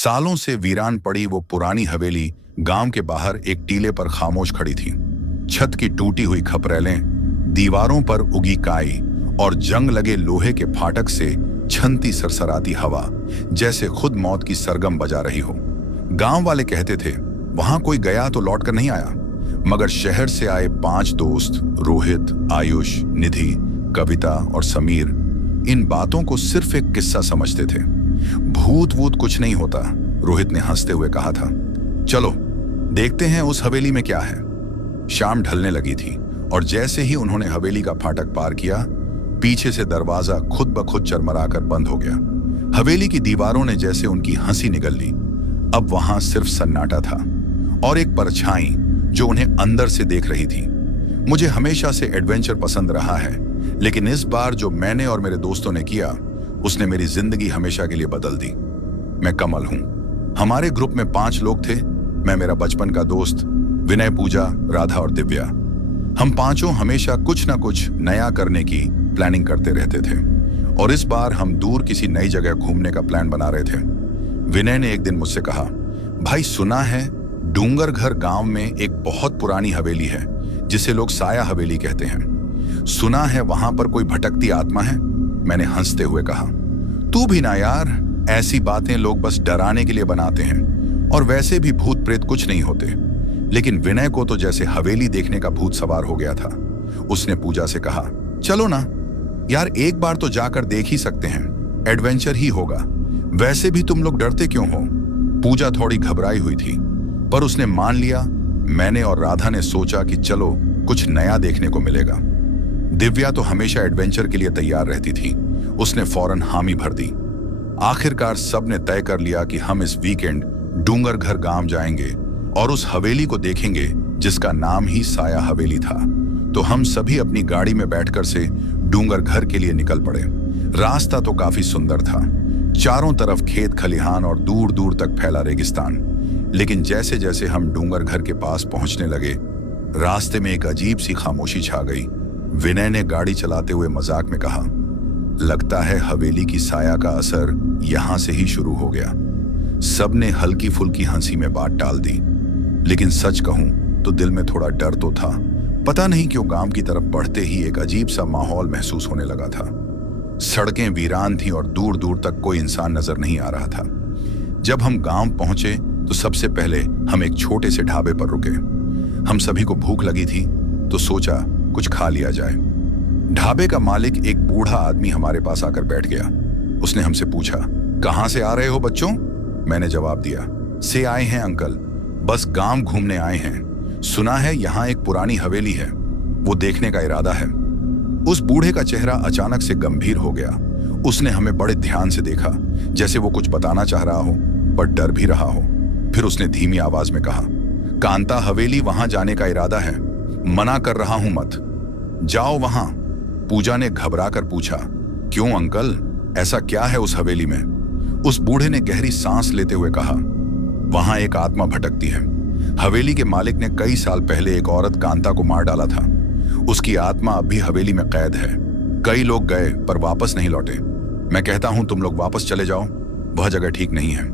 सालों से वीरान पड़ी वो पुरानी हवेली गांव के बाहर एक टीले पर खामोश खड़ी थी। छत की टूटी हुई खपरेलें, दीवारों पर उगी काई और जंग लगे लोहे के फाटक से छनती सरसराती हवा जैसे खुद मौत की सरगम बजा रही हो। गांव वाले कहते थे वहां कोई गया तो लौट कर नहीं आया, मगर शहर से आए 5 दोस्त रोहित, आयुष, निधि, कविता और समीर इन बातों को सिर्फ एक किस्सा समझते थे। भूत वूत कुछ नहीं होता, रोहित ने हंसते हुए कहा था। चलो देखते हैं उस हवेली में क्या है। शाम ढलने लगी थी और जैसे ही उन्होंने हवेली का फाटक पार किया, पीछे से दरवाजा खुद ब खुद चरमराकर बंद हो गया। हवेली की दीवारों ने जैसे उनकी हंसी निगल ली। अब वहां सिर्फ सन्नाटा था और एक परछाई जो उन्हें अंदर से देख रही थी। मुझे हमेशा से एडवेंचर पसंद रहा है, लेकिन इस बार जो मैंने और मेरे दोस्तों ने किया उसने मेरी जिंदगी हमेशा के लिए बदल दी। मैं कमल हूं। हमारे ग्रुप में 5 लोग थे। मैं, मेरा बचपन का दोस्त विनय, पूजा, राधा और दिव्या। हम पांचों हमेशा कुछ ना कुछ नया करने की प्लानिंग करते रहते थे और इस बार हम दूर किसी नई जगह घूमने का प्लान बना रहे थे। विनय ने एक दिन मुझसे कहा, भाई सुना है डूंगर घर गांव में एक बहुत पुरानी हवेली है जिसे लोग साया हवेली कहते हैं। सुना है वहां पर कोई भटकती आत्मा है? मैंने हंसते हुए कहा, तू भी ना यार, ऐसी बातें लोग बस डराने के लिए बनाते हैं और वैसे भी भूत प्रेत कुछ नहीं होते। लेकिन विनय को तो जैसे हवेली देखने का भूत सवार हो गया था। उसने पूजा से कहा, चलो ना यार, एक बार तो जाकर देख ही सकते हैं, एडवेंचर ही होगा। वैसे भी तुम लोग डरते क्यों हो? पूजा थोड़ी घबराई हुई थी पर उसने मान लिया। मैंने और राधा ने सोचा कि चलो कुछ नया देखने को मिलेगा। दिव्या तो हमेशा एडवेंचर के लिए तैयार रहती थी। उसने फौरन हामी भर दी। आखिरकार सब ने तय कर लिया कि हम इस वीकेंड डूंगर घर गांव जाएंगे और उस हवेली को देखेंगे जिसका नाम ही साया हवेली था। तो हम सभी अपनी गाड़ी में बैठकर से डूंगर घर के लिए निकल पड़े। रास्ता तो काफी सुंदर था, चारों तरफ खेत खलिहान और दूर दूर तक फैला रेगिस्तान। लेकिन जैसे जैसे हम डूंगर घर के पास पहुंचने लगे, रास्ते में एक अजीब सी खामोशी छा गई। विनय ने गाड़ी चलाते हुए मजाक में कहा, लगता है हवेली की साया का असर यहां से ही शुरू हो गया। सबने हल्की फुल्की हंसी में बात टाल दी, लेकिन सच कहूं तो दिल में थोड़ा डर तो था। पता नहीं क्यों गांव की तरफ बढ़ते ही एक अजीब सा माहौल महसूस होने लगा था। सड़कें वीरान थीं और दूर दूर तक कोई इंसान नजर नहीं आ रहा था। जब हम गांव पहुंचे तो सबसे पहले हम एक छोटे से ढाबे पर रुके। हम सभी को भूख लगी थी तो सोचा कुछ खा लिया जाए। ढाबे का मालिक एक बूढ़ा आदमी हमारे पास आकर बैठ गया। उसने हमसे पूछा, कहां से आ रहे हो बच्चों? मैंने जवाब दिया, से आए हैं अंकल, बस गांव घूमने आए हैं। सुना है यहाँ एक पुरानी हवेली है, वो देखने का इरादा है। उस बूढ़े का चेहरा अचानक से गंभीर हो गया। उसने हमें बड़े ध्यान से देखा, जैसे वो कुछ बताना चाह रहा हो पर डर भी रहा हो। फिर उसने धीमी आवाज में कहा, कांता हवेली वहां जाने का इरादा है, मना कर रहा हूं, मत जाओ वहां। पूजा ने घबरा कर पूछा, क्यों अंकल, ऐसा क्या है उस हवेली में? उस बूढ़े ने गहरी सांस लेते हुए कहा, वहां एक आत्मा भटकती है। हवेली के मालिक ने कई साल पहले एक औरत कांता को मार डाला था। उसकी आत्मा अब भी हवेली में कैद है। कई लोग गए पर वापस नहीं लौटे। मैं कहता हूं तुम लोग वापस चले जाओ, वह जगह ठीक नहीं है।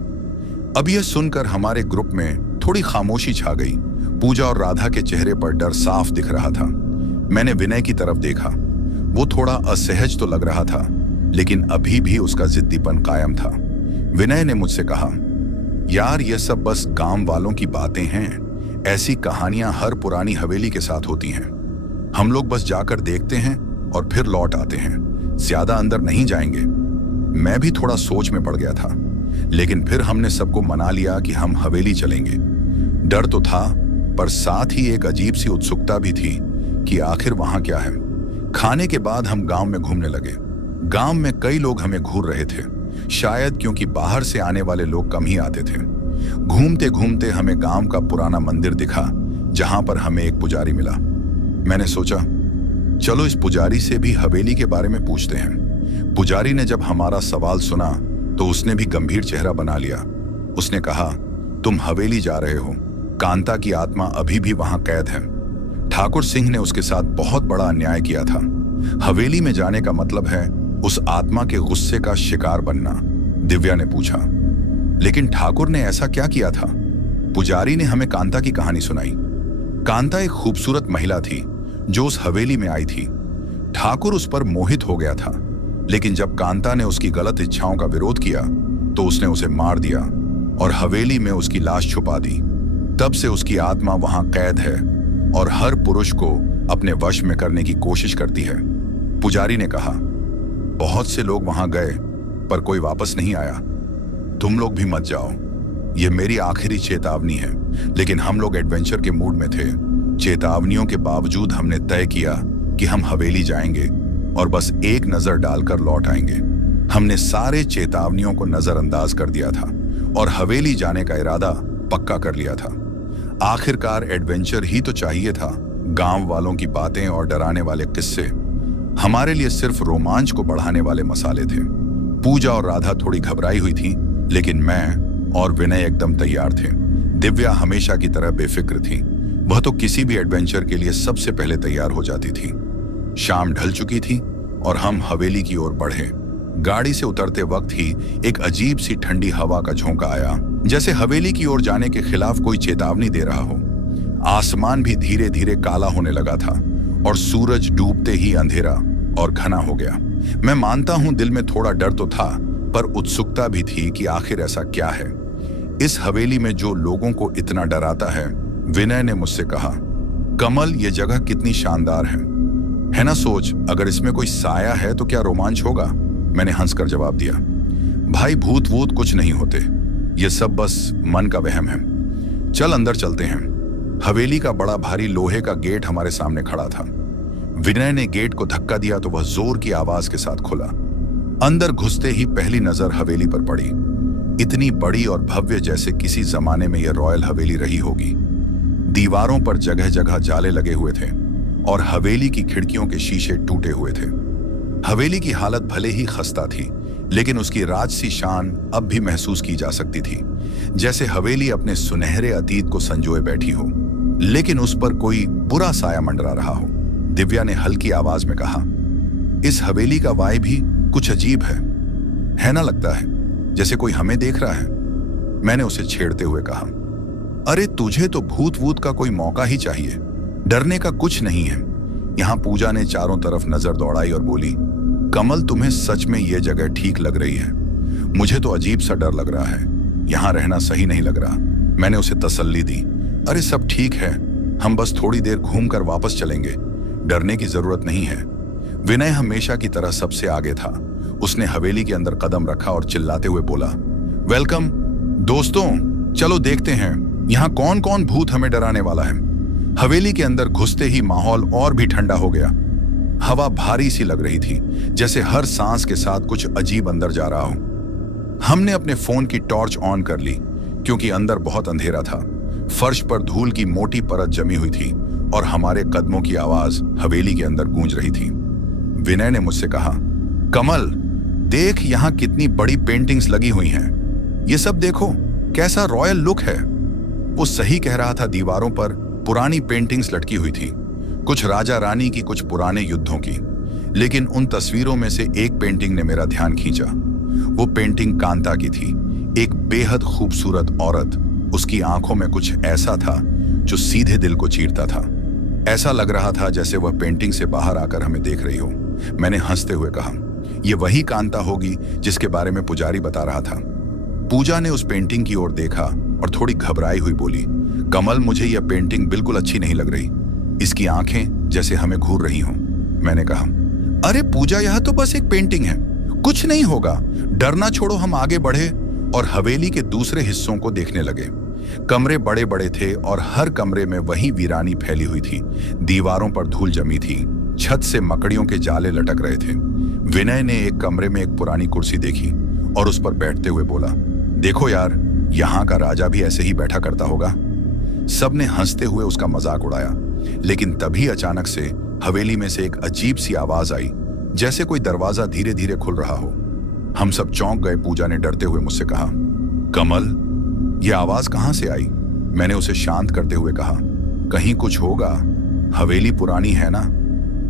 अब यह सुनकर हमारे ग्रुप में थोड़ी खामोशी छा गई। पूजा और राधा के चेहरे पर डर साफ दिख रहा था। मैंने विनय की तरफ देखा। वो थोड़ा असहज तो लग रहा था, लेकिन अभी भी उसका जिद्दीपन कायम था। विनय ने मुझसे कहा, यार ये सब बस गांव वालों की बातें हैं। ऐसी कहानियां हर पुरानी हवेली के साथ होती हैं। हम लोग बस जाकर देखते हैं और फिर लौट आते हैं, ज्यादा अंदर नहीं जाएंगे। मैं भी थोड़ा सोच में पड़ गया था, लेकिन फिर हमने सबको मना लिया कि हम हवेली चलेंगे। डर तो था पर साथ ही एक अजीब सी उत्सुकता भी थी कि आखिर वहां क्या है। खाने के बाद हम गांव में घूमने लगे। गांव में कई लोग हमें घूर रहे थे, शायद क्योंकि बाहर से आने वाले लोग कम ही आते थे। घूमते घूमते हमें गांव का पुराना मंदिर दिखा, जहां पर हमें एक पुजारी मिला। मैंने सोचा चलो इस पुजारी से भी हवेली के बारे में पूछते हैं। पुजारी ने जब हमारा सवाल सुना तो उसने भी गंभीर चेहरा बना लिया। उसने कहा, तुम हवेली जा रहे हो, कांता की आत्मा अभी भी वहां कैद है। ठाकुर सिंह ने उसके साथ बहुत बड़ा अन्याय किया था। हवेली में जाने का मतलब है उस आत्मा के गुस्से का शिकार बनना। दिव्या ने पूछा, लेकिन ठाकुर ने ऐसा क्या किया था? पुजारी ने हमें कांता की कहानी सुनाई। कांता एक खूबसूरत महिला थी जो उस हवेली में आई थी। ठाकुर उस पर मोहित हो गया था, लेकिन जब कांता ने उसकी गलत इच्छाओं का विरोध किया तो उसने उसे मार दिया और हवेली में उसकी लाश छुपा दी। तब से उसकी आत्मा वहां कैद है और हर पुरुष को अपने वश में करने की कोशिश करती है। पुजारी ने कहा, बहुत से लोग वहां गए पर कोई वापस नहीं आया। तुम लोग भी मत जाओ, ये मेरी आखिरी चेतावनी है। लेकिन हम लोग एडवेंचर के मूड में थे। चेतावनियों के बावजूद हमने तय किया कि हम हवेली जाएंगे और बस एक नजर डालकर लौट आएंगे। हमने सारे चेतावनियों को नजरअंदाज कर दिया था और हवेली जाने का इरादा पक्का कर लिया था। आखिरकार एडवेंचर ही तो चाहिए था। गांव वालों की बातें और डराने वाले किस्से हमारे लिए सिर्फ रोमांच को बढ़ाने वाले मसाले थे। पूजा और राधा थोड़ी घबराई हुई थी, लेकिन मैं और विनय एकदम तैयार थे। दिव्या हमेशा की तरह बेफिक्र थी। वह तो किसी भी एडवेंचर के लिए सबसे पहले तैयार हो जाती थी। शाम ढल चुकी थी और हम हवेली की ओर बढ़े। गाड़ी से उतरते वक्त ही एक अजीब सी ठंडी हवा का झोंका आया, जैसे हवेली की ओर जाने के खिलाफ कोई चेतावनी दे रहा हो। आसमान भी धीरे धीरे काला होने लगा था और सूरज डूबते ही अंधेरा और घना हो गया। मैं मानता हूं दिल में थोड़ा डर तो था, पर उत्सुकता भी थी कि आखिर ऐसा क्या है इस हवेली में जो लोगों को इतना डराता है। विनय ने मुझसे कहा, कमल, ये जगह कितनी शानदार है ना? सोच, अगर इसमें कोई साया है तो क्या रोमांच होगा? मैंने हंसकर जवाब दिया, भाई भूत वूत कुछ नहीं होते, ये सब बस मन का वहम है। चल अंदर चलते हैं। हवेली का बड़ा भारी लोहे का गेट हमारे सामने खड़ा था। विनय ने गेट को धक्का दिया तो वह जोर की आवाज के साथ खुला। अंदर घुसते ही पहली नजर हवेली पर पड़ी। इतनी बड़ी और भव्य जैसे किसी जमाने में यह रॉयल हवेली रही होगी। दीवारों पर जगह जगह जाले लगे हुए थे और हवेली की खिड़कियों के शीशे टूटे हुए थे। हवेली की हालत भले ही खस्ता थी, लेकिन उसकी राजसी शान अब भी महसूस की जा सकती थी, जैसे हवेली अपने सुनहरे अतीत को संजोए बैठी हो, लेकिन उस पर कोई बुरा साया मंडरा रहा हो। दिव्या ने हल्की आवाज में कहा, इस हवेली का वाइब भी कुछ अजीब है ना? लगता है जैसे कोई हमें देख रहा है। मैंने उसे छेड़ते हुए कहा, अरे तुझे तो भूत वूत का कोई मौका ही चाहिए, डरने का कुछ नहीं है। यहां पूजा ने चारों तरफ नजर दौड़ाई और बोली, कमल, तुम्हें सच में यह जगह ठीक लग रही है? मुझे तो अजीब सा डर लग रहा है, यहां रहना सही नहीं लग रहा। मैंने उसे तसल्ली दी, अरे सब ठीक है, हम बस थोड़ी देर घूमकर वापस चलेंगे, डरने की जरूरत नहीं है। विनय हमेशा की तरह सबसे आगे था। उसने हवेली के अंदर कदम रखा और चिल्लाते हुए बोला, वेलकम दोस्तों, चलो देखते हैं यहाँ कौन कौन भूत हमें डराने वाला है। हवेली के अंदर घुसते ही माहौल और भी ठंडा हो गया। हवा भारी सी लग रही थी, जैसे हर सांस के साथ कुछ अजीब अंदर जा रहा हो। हमने अपने फोन की टॉर्च ऑन कर ली, क्योंकि अंदर बहुत अंधेरा था। फर्श पर धूल की मोटी परत जमी हुई थी और हमारे कदमों की आवाज हवेली के अंदर गूंज रही थी। विनय ने मुझसे कहा, कमल देख, यहाँ कितनी बड़ी पेंटिंग्स लगी हुई हैं। ये सब देखो, कैसा रॉयल लुक है। वो सही कह रहा था। दीवारों पर पुरानी पेंटिंग्स लटकी हुई थी, कुछ राजा रानी की, कुछ पुराने युद्धों की। लेकिन उन तस्वीरों में से एक पेंटिंग ने मेरा ध्यान खींचा। वो पेंटिंग कांता की थी, एक बेहद खूबसूरत औरत। उसकी आंखों में कुछ ऐसा था जो सीधे दिल को चीरता था। ऐसा लग रहा था जैसे वह पेंटिंग से बाहर आकर हमें देख रही हो। मैंने हंसते हुए कहा, यह वही कांता होगी जिसके बारे में पुजारी बता रहा था। पूजा ने उस पेंटिंग की ओर देखा और थोड़ी घबराई हुई बोली, कमल, मुझे यह पेंटिंग बिल्कुल अच्छी नहीं लग रही। इसकी आंखें जैसे हमें घूर रही हों। मैंने कहा, अरे पूजा, यह तो बस एक पेंटिंग है, कुछ नहीं होगा, डरना छोड़ो। हम आगे बढ़े और हवेली के दूसरे हिस्सों को देखने लगे। कमरे बड़े बड़े थे और हर कमरे में वही वीरानी फैली हुई थी। दीवारों पर धूल जमी थी, छत से मकड़ियों के जाले लटक रहे थे। विनय ने एक कमरे में एक पुरानी कुर्सी देखी और उस पर बैठते हुए बोला, देखो यार, यहाँ का राजा भी ऐसे ही बैठा करता होगा। सबने हंसते हुए उसका मजाक उड़ाया, लेकिन तभी अचानक से हवेली में से एक अजीब सी आवाज आई, जैसे कोई दरवाजा धीरे धीरे खुल रहा हो। हम सब चौंक गए। पूजा ने डरते हुए मुझसे कहा, कमल, यह आवाज कहां से आई? मैंने उसे शांत करते हुए कहा, कहीं कुछ होगा, हवेली पुरानी है ना,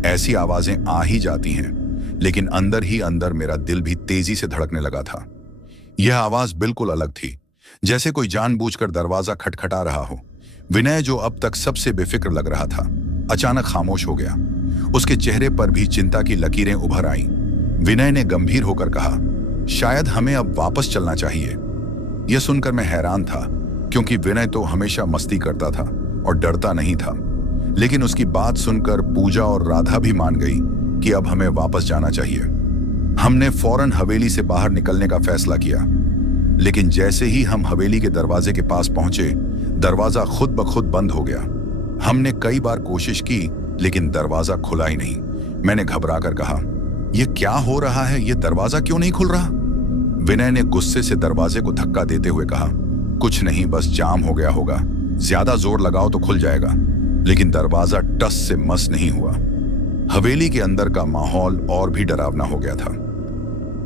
ऐसी आवाजें आ ही जाती हैं। लेकिन अंदर ही अंदर मेरा दिल भी तेजी से धड़कने लगा था। यह आवाज बिल्कुल अलग थी, जैसे कोई जानबूझकर दरवाजा खटखटा रहा हो। विनय, जो अब तक सबसे बेफिक्र लग रहा था, अचानक खामोश हो गया। उसके चेहरे पर भी चिंता की लकीरें उभर आईं। विनय ने गंभीर होकर कहा, शायद हमें अब वापस चलना चाहिए। यह सुनकर मैं हैरान था, क्योंकि विनय तो हमेशा मस्ती करता था और डरता नहीं था। लेकिन उसकी बात सुनकर पूजा और राधा भी मान गई कि अब हमें वापस जाना चाहिए। हमने फौरन हवेली से बाहर निकलने का फैसला किया, लेकिन जैसे ही हम हवेली के दरवाजे के पास पहुंचे, दरवाजा खुद ब खुद बंद हो गया। हमने कई बार कोशिश की, लेकिन दरवाजा खुला ही नहीं। मैंने घबराकर कहा, यह क्या हो रहा है? यह दरवाजा क्यों नहीं खुल रहा? विनय ने गुस्से से दरवाजे को धक्का देते हुए कहा, कुछ नहीं, बस जाम हो गया होगा, ज्यादा जोर लगाओ तो खुल जाएगा। लेकिन दरवाजा टस से मस नहीं हुआ। हवेली के अंदर का माहौल और भी डरावना हो गया था।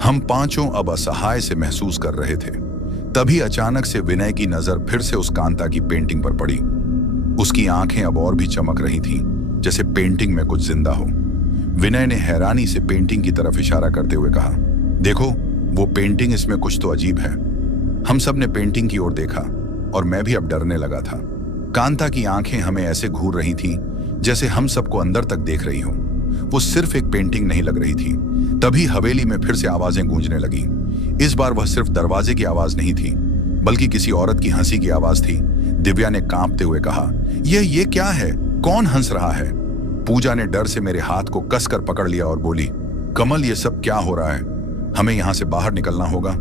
हम पांचों अब असहाय से महसूस कर रहे थे। तभी अचानक से विनय की नजर फिर से उस कांता की पेंटिंग पर पड़ी। उसकी आंखें अब और भी चमक रही थीं, जैसे पेंटिंग में कुछ जिंदा हो। विनय ने हैरानी से पेंटिंग की तरफ इशारा करते हुए कहा, देखो वो पेंटिंग, इसमें कुछ तो अजीब है। हम सब ने पेंटिंग की ओर देखा और मैं भी अब डरने लगा था। कांता की आंखें हमें ऐसे घूर रही थीं जैसे हम सबको अंदर तक देख रही हों। वो सिर्फ एक पेंटिंग नहीं लग रही थी। तभी हवेली में फिर से आवाजें गूंजने लगी। इस बार वह सिर्फ दरवाजे की आवाज नहीं थी, बल्कि किसी औरत की हंसी की आवाज थी। दिव्या ने कांपते हुए कहा, ये क्या है? कौन हंस रहा है? पूजा ने डर से मेरे हाथ को कसकर पकड़ लिया और बोली, कमल, ये सब क्या हो रहा है? हमें यहां से बाहर निकलना होगा।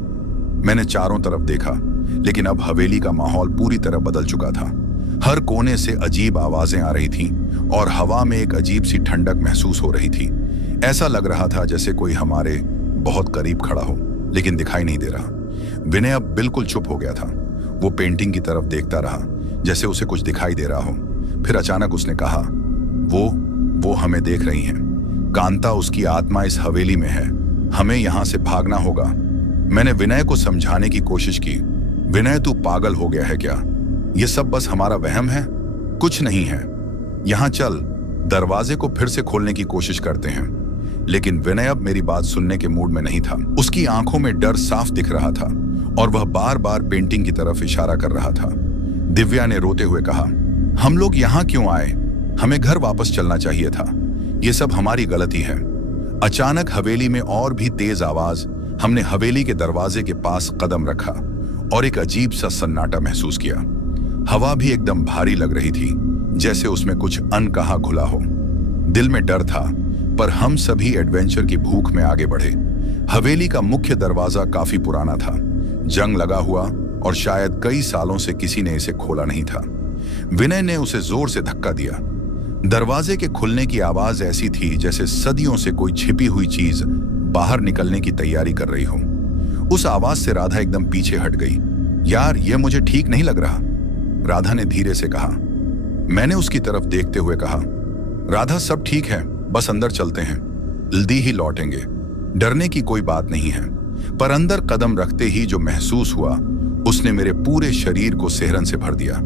मैंने चारों तरफ देखा, लेकिन अब हवेली का माहौल पूरी तरह बदल चुका था। हर कोने से अजीब आवाजें आ रही थीं और हवा में एक अजीब सी ठंडक महसूस हो रही थी। ऐसा लग रहा था जैसे कोई हमारे बहुत करीब खड़ा हो, लेकिन दिखाई नहीं दे रहा। विनय अब बिल्कुल चुप हो गया था। वो पेंटिंग की तरफ देखता रहा, जैसे उसे कुछ दिखाई दे रहा हो। फिर अचानक उसने कहा, वो हमें देख रही हैं। कांता, उसकी आत्मा इस हवेली में है। हमें यहां से भागना होगा। मैंने विनय को समझाने की कोशिश की। विनय, तू पागल हो गया है क्या? ये सब बस हमारा वहम है। कुछ नहीं है। यहां चल, दरवाजे को फिर से खोलने की कोशिश करते हैं। लेकिन विनय अब मेरी बात सुनने के मूड में नहीं था। उसकी आंखों में डर साफ दिख रहा था और वह बार बार पेंटिंग की तरफ इशारा कर रहा था। दिव्या ने रोते हुए कहा, हम लोग यहां क्यों आए? हमें घर वापस चलना चाहिए था। ये सब हमारी गलती है। अचानक हवेली में और भी तेज आवाज। हमने हवेली के दरवाजे के पास कदम रखा और एक अजीब सा सन्नाटा महसूस किया। हवा भी एकदम भारी लग रही थी, जैसे उसमें कुछ अनकहा घुला हो। दिल में डर था, पर हम सभी एडवेंचर की भूख में आगे बढ़े। हवेली का मुख्य दरवाजा काफी पुराना था, जंग लगा हुआ, और शायद कई सालों से किसी ने इसे खोला नहीं था। विनय ने उसे जोर से धक्का दिया। दरवाजे के खुलने की आवाज ऐसी थी जैसे सदियों से कोई छिपी हुई चीज बाहर निकलने की तैयारी कर रही हो। उस आवाज से राधा एकदम पीछे हट गई। यार, ये मुझे ठीक नहीं लग रहा, राधा ने धीरे से कहा। मैंने उसकी तरफ देखते हुए कहा, राधा, सब ठीक है, बस अंदर चलते हैं, जल्दी ही लौटेंगे, डरने की कोई बात नहीं है। पर अंदर कदम रखते ही जो महसूस हुआ, उसने मेरे पूरे शरीर को सिहरन से भर दिया।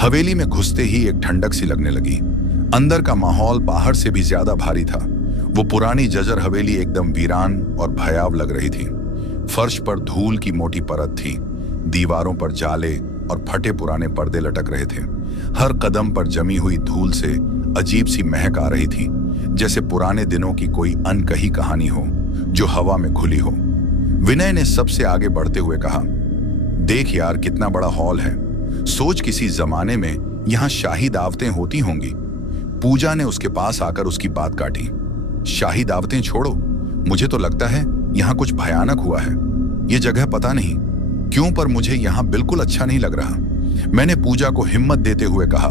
हवेली में घुसते ही एक ठंडक सी लगने लगी। अंदर का माहौल बाहर से भी ज्यादा भारी था। वो पुरानी जजर हवेली एकदम वीरान और भयावह लग रही थी। फर्श पर धूल की मोटी परत थी, दीवारों पर जाले और फटे पुराने पर्दे लटक रहे थे। हर कदम पर जमी हुई धूल से अजीब सी महक आ रही थी, जैसे पुराने दिनों की कोई अनकही कहानी हो जो हवा में घुली हो। विनय ने सबसे आगे बढ़ते हुए कहा, देख यार, कितना बड़ा हॉल है। सोच, किसी जमाने में यहाँ शाही दावतें होती होंगी। पूजा ने उसके पास आकर उसकी बात काटी। शाही दावतें छोड़ो, मुझे तो लगता है यहाँ कुछ भयानक हुआ है। ये जगह पता नहीं क्यों, पर मुझे यहाँ बिल्कुल अच्छा नहीं लग रहा। मैंने पूजा को हिम्मत देते हुए कहा,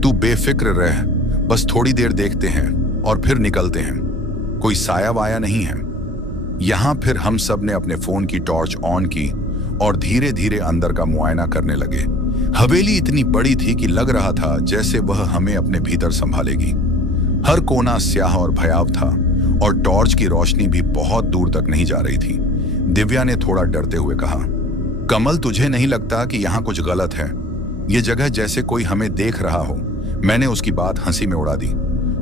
तू बेफिक्र रह, बस थोड़ी देर देखते हैं और फिर निकलते हैं। कोई साया वाया नहीं है यहाँ। फिर हम सब ने अपने फोन की टॉर्च ऑन की और धीरे धीरे अंदर का मुआयना करने लगे। हवेली इतनी बड़ी थी कि लग रहा था जैसे वह हमें अपने भीतर संभालेगी। हर कोना स्याह और भयावह था और टॉर्च की रोशनी भी बहुत दूर तक नहीं जा रही थी। दिव्या ने थोड़ा डरते हुए कहा, कमल, तुझे नहीं लगता कि यहाँ कुछ गलत है? ये जगह जैसे कोई हमें देख रहा हो। मैंने उसकी बात हंसी में उड़ा दी।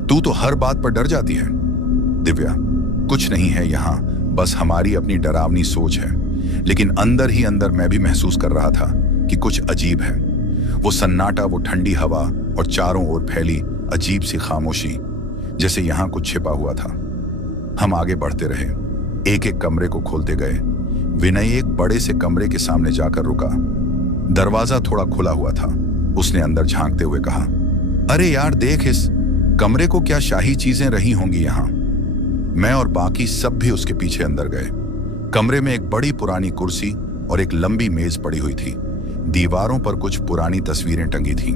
तू तो हर बात पर डर जाती है। दिव्या, कुछ नहीं है यहाँ, बस हमारी अपनी डरावनी सोच है। लेकिन अंदर ही अंदर मैं भी महसूस कर रहा था कि कुछ अजीब है। वो सन्नाटा, वो ठंडी हवा और चारों ओर फैली अजीब सी खामोशी, जैसे यहां कुछ छिपा हुआ था। हम आगे बढ़ते रहे, एक एक कमरे को खोलते गए। विनय एक बड़े से कमरे के सामने जाकर रुका। दरवाजा थोड़ा खुला हुआ था। उसने अंदर झांकते हुए कहा, अरे यार देख, इस कमरे को क्या शाही चीजें रही होंगी यहां। मैं और बाकी सब भी उसके पीछे अंदर गए। कमरे में एक बड़ी पुरानी कुर्सी और एक लंबी मेज पड़ी हुई थी। दीवारों पर कुछ पुरानी तस्वीरें टंगी थीं।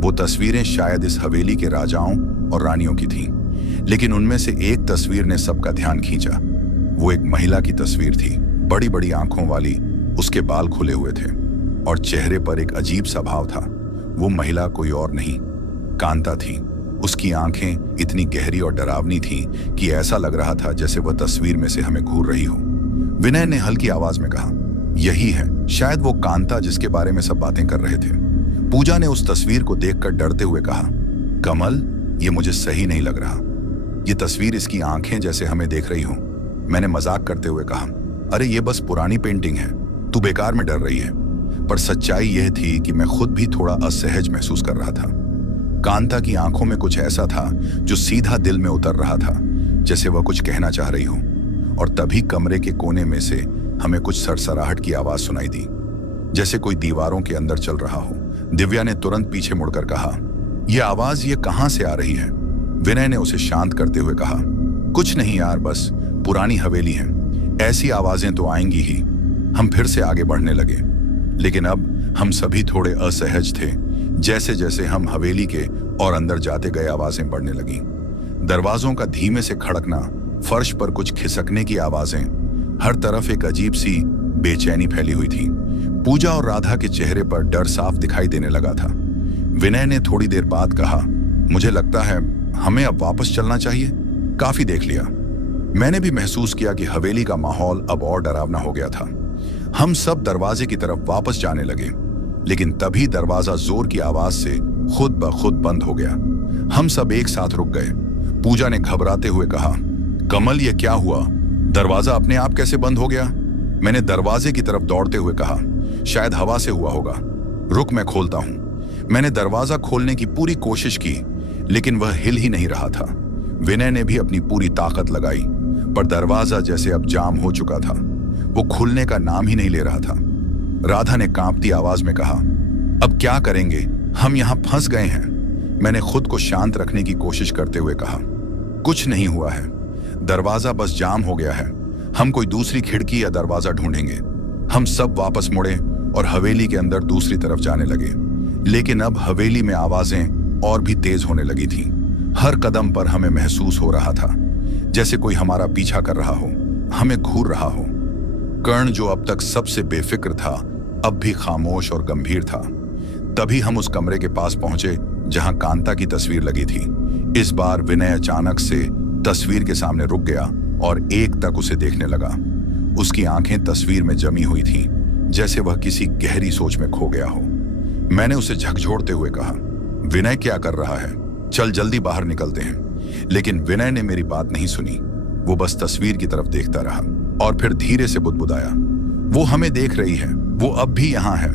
वो तस्वीरें शायद इस हवेली के राजाओं और रानियों की थीं, लेकिन उनमें से एक तस्वीर ने सबका ध्यान खींचा। वो एक महिला की तस्वीर थी, बड़ी बड़ी आंखों वाली। उसके बाल खुले हुए थे और चेहरे पर एक अजीब सा भाव था। वो महिला कोई और नहीं, कांता थी। उसकी आंखें इतनी गहरी और डरावनी थीं कि ऐसा लग रहा था जैसे वह तस्वीर में से हमें घूर रही हो। विनय ने हल्की आवाज में कहा, यही है शायद वो कांता जिसके बारे में सब बातें कर रहे थे। पूजा ने उस तस्वीर को देखकर डरते हुए कहा, कमल, ये मुझे सही नहीं लग रहा। ये तस्वीर, इसकी आंखें जैसे हमें देख रही हो। मैंने मजाक करते हुए कहा, अरे ये बस पुरानी पेंटिंग है, तू बेकार में डर रही है। पर सच्चाई यह थी कि मैं खुद भी थोड़ा असहज महसूस कर रहा था। कांता की आंखों में कुछ ऐसा था जो सीधा दिल में उतर रहा था, जैसे वह कुछ कहना चाह रही हो। और तभी कमरे के कोने में से हमें कुछ सरसराहट की आवाज सुनाई दी, जैसे कोई दीवारों के अंदर चल रहा हो। दिव्या ने तुरंत पीछे मुड़कर कहा, यह आवाज ये कहां से आ रही है? विनय ने उसे शांत करते हुए कहा, कुछ नहीं यार, बस पुरानी हवेली है, ऐसी आवाजें तो आएंगी ही। हम फिर से आगे बढ़ने लगे, लेकिन अब हम सभी थोड़े असहज थे। जैसे जैसे हम हवेली के और अंदर जाते गए, आवाजें बढ़ने लगी। दरवाजों का धीमे से खड़कना, फर्श पर कुछ खिसकने की आवाजें, हर तरफ एक अजीब सी बेचैनी फैली हुई थी। पूजा और राधा के चेहरे पर डर साफ दिखाई देने लगा था। विनय ने थोड़ी देर बाद कहा, मुझे लगता है हमें अब वापस चलना चाहिए, काफी देख लिया। मैंने भी महसूस किया कि हवेली का माहौल अब और डरावना हो गया था। हम सब दरवाजे की तरफ वापस जाने लगे, लेकिन तभी दरवाजा जोर की आवाज से खुद ब खुद बंद हो गया। हम सब एक साथ रुक गए। पूजा ने घबराते हुए कहा, कमल, ये क्या हुआ? दरवाजा अपने आप कैसे बंद हो गया? मैंने दरवाजे की तरफ दौड़ते हुए कहा, शायद हवा से हुआ होगा, रुक मैं खोलता हूं। मैंने दरवाजा खोलने की पूरी कोशिश की, लेकिन वह हिल ही नहीं रहा था। विनय ने भी अपनी पूरी ताकत लगाई, पर दरवाजा जैसे अब जाम हो चुका था। वो खुलने का नाम ही नहीं ले रहा था। राधा ने कांपती आवाज में कहा, अब क्या करेंगे? हम यहां फंस गए हैं। मैंने खुद को शांत रखने की कोशिश करते हुए कहा, कुछ नहीं हुआ है, दरवाजा बस जाम हो गया है। हम कोई दूसरी खिड़की या दरवाजा ढूंढेंगे। हम सब वापस मुड़े और हवेली के अंदर दूसरी तरफ जाने लगे, लेकिन अब हवेली में आवाजें और भी तेज होने लगी थीं। हर कदम पर हमें महसूस हो रहा था जैसे कोई हमारा पीछा कर रहा हो, हमें घूर रहा हो। कर्ण, जो अब तक सबसे बेफिक्र था, अब भी खामोश और गंभीर था। तभी हम उस कमरे के पास पहुंचे जहां कांता की तस्वीर लगी थी। इस बार विनय अचानक से तस्वीर के सामने रुक गया और एक तक उसे देखने लगा। उसकी आंखें तस्वीर में जमी हुई थीं, जैसे वह किसी गहरी सोच में खो गया हो। मैंने उसे झकझोरते हुए कहा, विनय क्या कर रहा है? चल जल्दी बाहर निकलते हैं। लेकिन विनय ने मेरी बात नहीं सुनी। वो बस तस्वीर की तरफ देखता रहा और फिर धीरे से बुदबुदाया, वो हमें देख रही है, वो अब भी यहां है।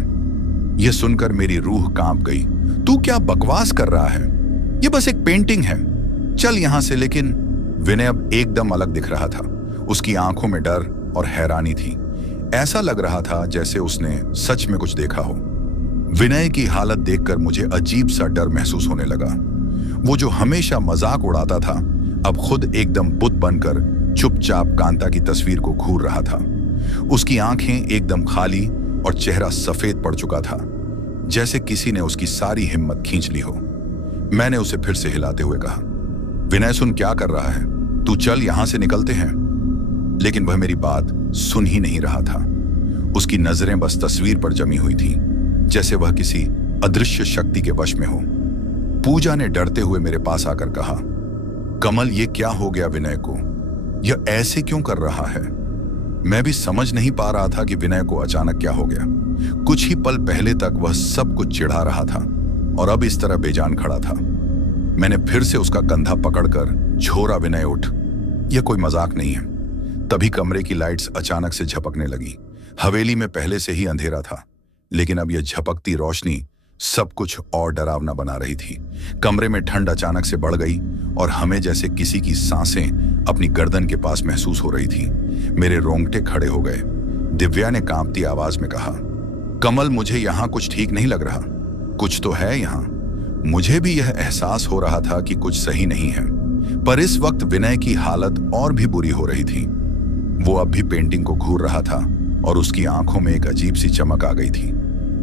यह सुनकर मेरी रूह कांप गई। तू क्या बकवास कर रहा है? ये बस एक पेंटिंग है, चल यहां से। लेकिन विनय अब एकदम अलग दिख रहा था। उसकी आंखों में डर और हैरानी थी। ऐसा लग रहा था जैसे उसने सच में कुछ देखा हो। विनय की हालत देखकर मुझे अजीब सा डर महसूस होने लगा। वो जो हमेशा मजाक उड़ाता था, अब खुद एकदम बुत बनकर चुपचाप कांता की तस्वीर को घूर रहा था। उसकी आंखें एकदम खाली और चेहरा सफेद पड़ चुका था, जैसे किसी ने उसकी सारी हिम्मत खींच ली हो। मैंने उसे फिर से हिलाते हुए कहा, विनय सुन, क्या कर रहा है? तू चल, यहां से निकलते हैं। लेकिन वह मेरी बात सुन ही नहीं रहा था। उसकी नजरें बस तस्वीर पर जमी हुई थी, जैसे वह किसी अदृश्य शक्ति के वश में हो। पूजा ने डरते हुए मेरे पास आकर कहा, कमल, ये क्या हो गया विनय को? यह ऐसे क्यों कर रहा है? मैं भी समझ नहीं पा रहा था कि विनय को अचानक क्या हो गया। कुछ ही पल पहले तक वह सब कुछ चिढ़ा रहा था और अब इस तरह बेजान खड़ा था। मैंने फिर से उसका कंधा पकड़कर झोरा, विनय उठ, यह कोई मजाक नहीं है। तभी कमरे की लाइट्स अचानक से झपकने लगी। हवेली में पहले से ही अंधेरा था, लेकिन अब यह झपकती रोशनी सब कुछ और डरावना बना रही थी। कमरे में ठंड अचानक से बढ़ गई और हमें जैसे किसी की सांसें अपनी गर्दन के पास महसूस हो रही थी। मेरे रोंगटे खड़े हो गए। दिव्या ने कांपती आवाज में कहा, कमल, मुझे यहाँ कुछ ठीक नहीं लग रहा। कुछ तो है यहाँ। मुझे भी यह एहसास हो रहा था कि कुछ सही नहीं है, पर इस वक्त विनय की हालत और भी बुरी हो रही थी। वो अब भी पेंटिंग को घूर रहा था और उसकी आंखों में एक अजीब सी चमक आ गई थी,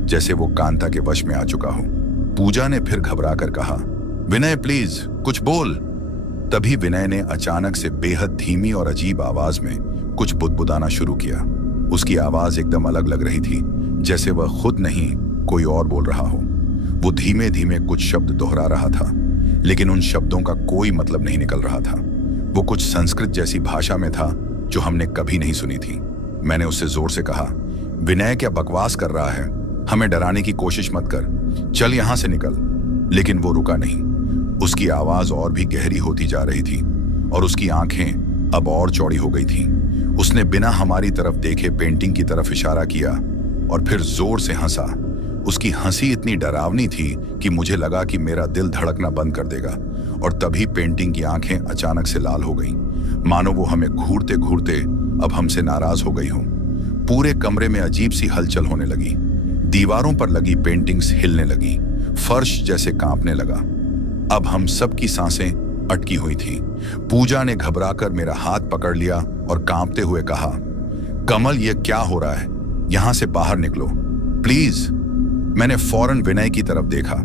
जैसे वो कांता के वश में आ चुका हो। पूजा ने फिर घबरा कर कहा, विनय प्लीज कुछ बोल। तभी विनय ने अचानक से बेहद धीमी और अजीब आवाज में कुछ बुदबुदाना शुरू किया। उसकी आवाज एकदम अलग लग रही थी, जैसे वह खुद नहीं कोई और बोल रहा हो। वो धीमे धीमे कुछ शब्द दोहरा रहा था, लेकिन उन शब्दों का कोई मतलब नहीं निकल रहा था। वो कुछ संस्कृत जैसी भाषा में था जो हमने कभी नहीं सुनी थी। मैंने उससे जोर से कहा, विनय क्या बकवास कर रहा है? हमें डराने की कोशिश मत कर, चल यहां से निकल। लेकिन वो रुका नहीं। उसकी आवाज और भी गहरी होती जा रही थी और उसकी आंखें अब और चौड़ी हो गई थीं। उसने बिना हमारी तरफ देखे पेंटिंग की तरफ इशारा किया और फिर जोर से हंसा। उसकी हंसी इतनी डरावनी थी कि मुझे लगा कि मेरा दिल धड़कना बंद कर देगा। और तभी पेंटिंग की आंखें अचानक से लाल हो गईं, मानो वो हमें घूरते घूरते अब हमसे नाराज हो गई हो। पूरे कमरे में अजीब सी हलचल होने लगी। दीवारों पर लगी पेंटिंग्स हिलने लगी, फर्श जैसे कांपने लगा। अब हम सबकी सांसें अटकी हुई थीं। पूजा ने घबराकर मेरा हाथ पकड़ लिया और कांपते हुए कहा, कमल, ये क्या हो रहा है? यहां से बाहर निकलो प्लीज। मैंने फौरन विनय की तरफ देखा,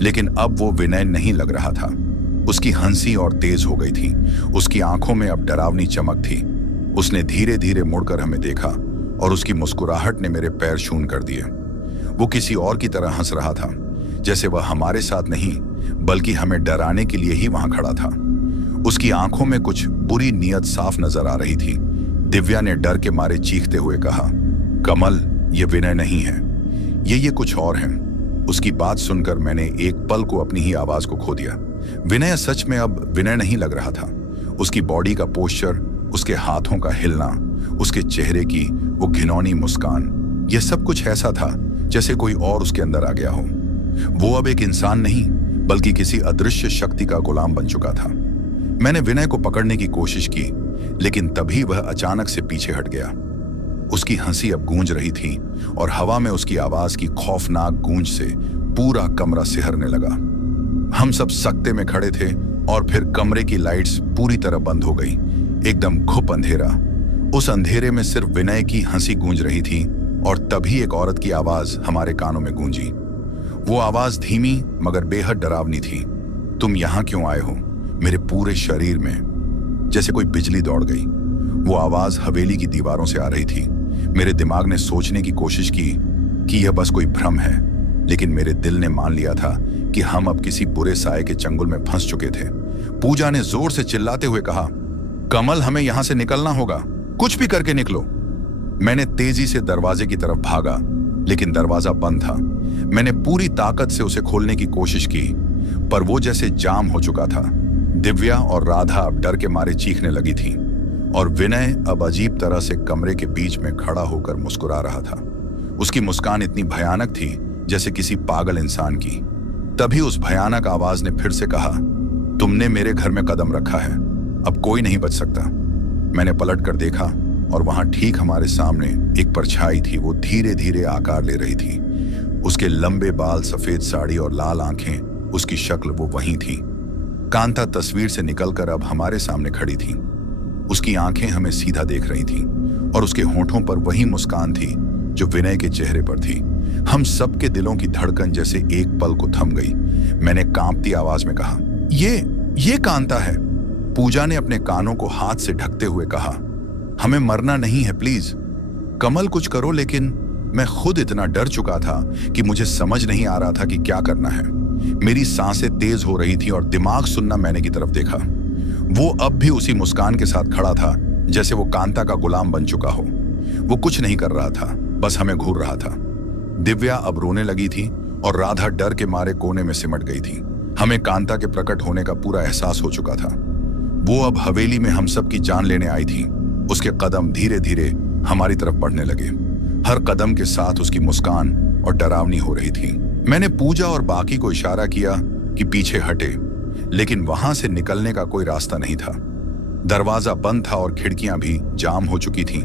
लेकिन अब वो विनय नहीं लग रहा था। उसकी हंसी और तेज हो गई थी। उसकी आंखों में अब डरावनी चमक थी। उसने धीरे धीरे मुड़कर हमें देखा और उसकी मुस्कुराहट ने मेरे पैर छून कर दिए। वो किसी और की तरह हंस रहा था, जैसे वह हमारे साथ नहीं बल्कि हमें डराने के लिए ही वहां खड़ा था। उसकी आंखों में कुछ बुरी नीयत साफ नजर आ रही थी। दिव्या ने डर के मारे चीखते हुए कहा, कमल, ये विनय नहीं है, ये कुछ और है। उसकी बात सुनकर मैंने एक पल को अपनी ही आवाज को खो दिया। विनय सच में अब विनय नहीं लग रहा था। उसकी बॉडी का पोस्चर, उसके हाथों का हिलना, उसके चेहरे की वो घिनौनी मुस्कान, यह सब कुछ ऐसा था जैसे कोई और उसके अंदर आ गया हो। वो अब एक इंसान नहीं बल्कि किसी अदृश्य शक्ति का गुलाम बन चुका था। मैंने विनय को पकड़ने की कोशिश की, लेकिन तभी वह अचानक से पीछे हट गया। उसकी हंसी अब गूंज रही थी और हवा में उसकी आवाज की खौफनाक गूंज से पूरा कमरा सिहरने लगा। हम सब सकते में खड़े थे और फिर कमरे की लाइट्स पूरी तरह बंद हो गई। एकदम घुप अंधेरा। उस अंधेरे में सिर्फ विनय की हंसी गूंज रही थी और तभी एक औरत की आवाज हमारे कानों में गूंजी। वो आवाज धीमी मगर बेहद डरावनी थी। तुम यहां क्यों आए हो? मेरे पूरे शरीर में जैसे कोई बिजली दौड़ गई। वो आवाज हवेली की दीवारों से आ रही थी। मेरे दिमाग ने सोचने की कोशिश की कि यह बस कोई भ्रम है, लेकिन मेरे दिल ने मान लिया था कि हम अब किसी बुरे साए के चंगुल में फंस चुके थे। पूजा ने जोर से चिल्लाते हुए कहा, कमल, हमें यहां से निकलना होगा, कुछ भी करके निकलो। मैंने तेजी से दरवाजे की तरफ भागा, लेकिन दरवाजा बंद था। मैंने पूरी ताकत से उसे खोलने की कोशिश की, पर वो जैसे जाम हो चुका था। दिव्या और राधा अब डर के मारे चीखने लगी थी और विनय अब अजीब तरह से कमरे के बीच में खड़ा होकर मुस्कुरा रहा था। उसकी मुस्कान इतनी भयानक थी जैसे किसी पागल इंसान की। तभी उस भयानक आवाज ने फिर से कहा, तुमने मेरे घर में कदम रखा है, अब कोई नहीं बच सकता। मैंने पलट कर देखा और वहां ठीक हमारे सामने एक परछाई थी। वो धीरे धीरे आकार ले रही थी। उसके लंबे बाल, सफेद साड़ी और लाल आंखें, उसकी शक्ल वो वही थी। कांता तस्वीर से निकलकर अब हमारे सामने खड़ी थी। उसकी आंखें हमें सीधा देख रही थीं और उसके होठों पर वही मुस्कान थी जो विनय के चेहरे पर थी। हम सबके दिलों की धड़कन जैसे एक पल को थम गई। मैंने कांपती आवाज में कहा, ये कांता है। पूजा ने अपने कानों को हाथ से ढकते हुए कहा, हमें मरना नहीं है, प्लीज कमल कुछ करो। लेकिन मैं खुद इतना डर चुका था कि मुझे समझ नहीं आ रहा था कि क्या करना है। मेरी सांसें तेज हो रही थी और दिमाग सुन्ना मैंने की तरफ देखा। वो अब भी उसी मुस्कान के साथ खड़ा था जैसे वो कांता का गुलाम बन चुका हो। वो कुछ नहीं कर रहा था, बस हमें घूर रहा था। दिव्या अब रोने लगी थी और राधा डर के मारे कोने में सिमट गई थी। हमें कांता के प्रकट होने का पूरा एहसास हो चुका था। वो अब हवेली में हम सब की जान लेने आई थी। उसके कदम धीरे धीरे हमारी तरफ बढ़ने लगे। हर कदम के साथ उसकी मुस्कान और डरावनी हो रही थी। मैंने पूजा और बाकी को इशारा किया कि पीछे हटे, लेकिन वहां से निकलने का कोई रास्ता नहीं था। दरवाजा बंद था और खिड़कियां भी जाम हो चुकी थीं।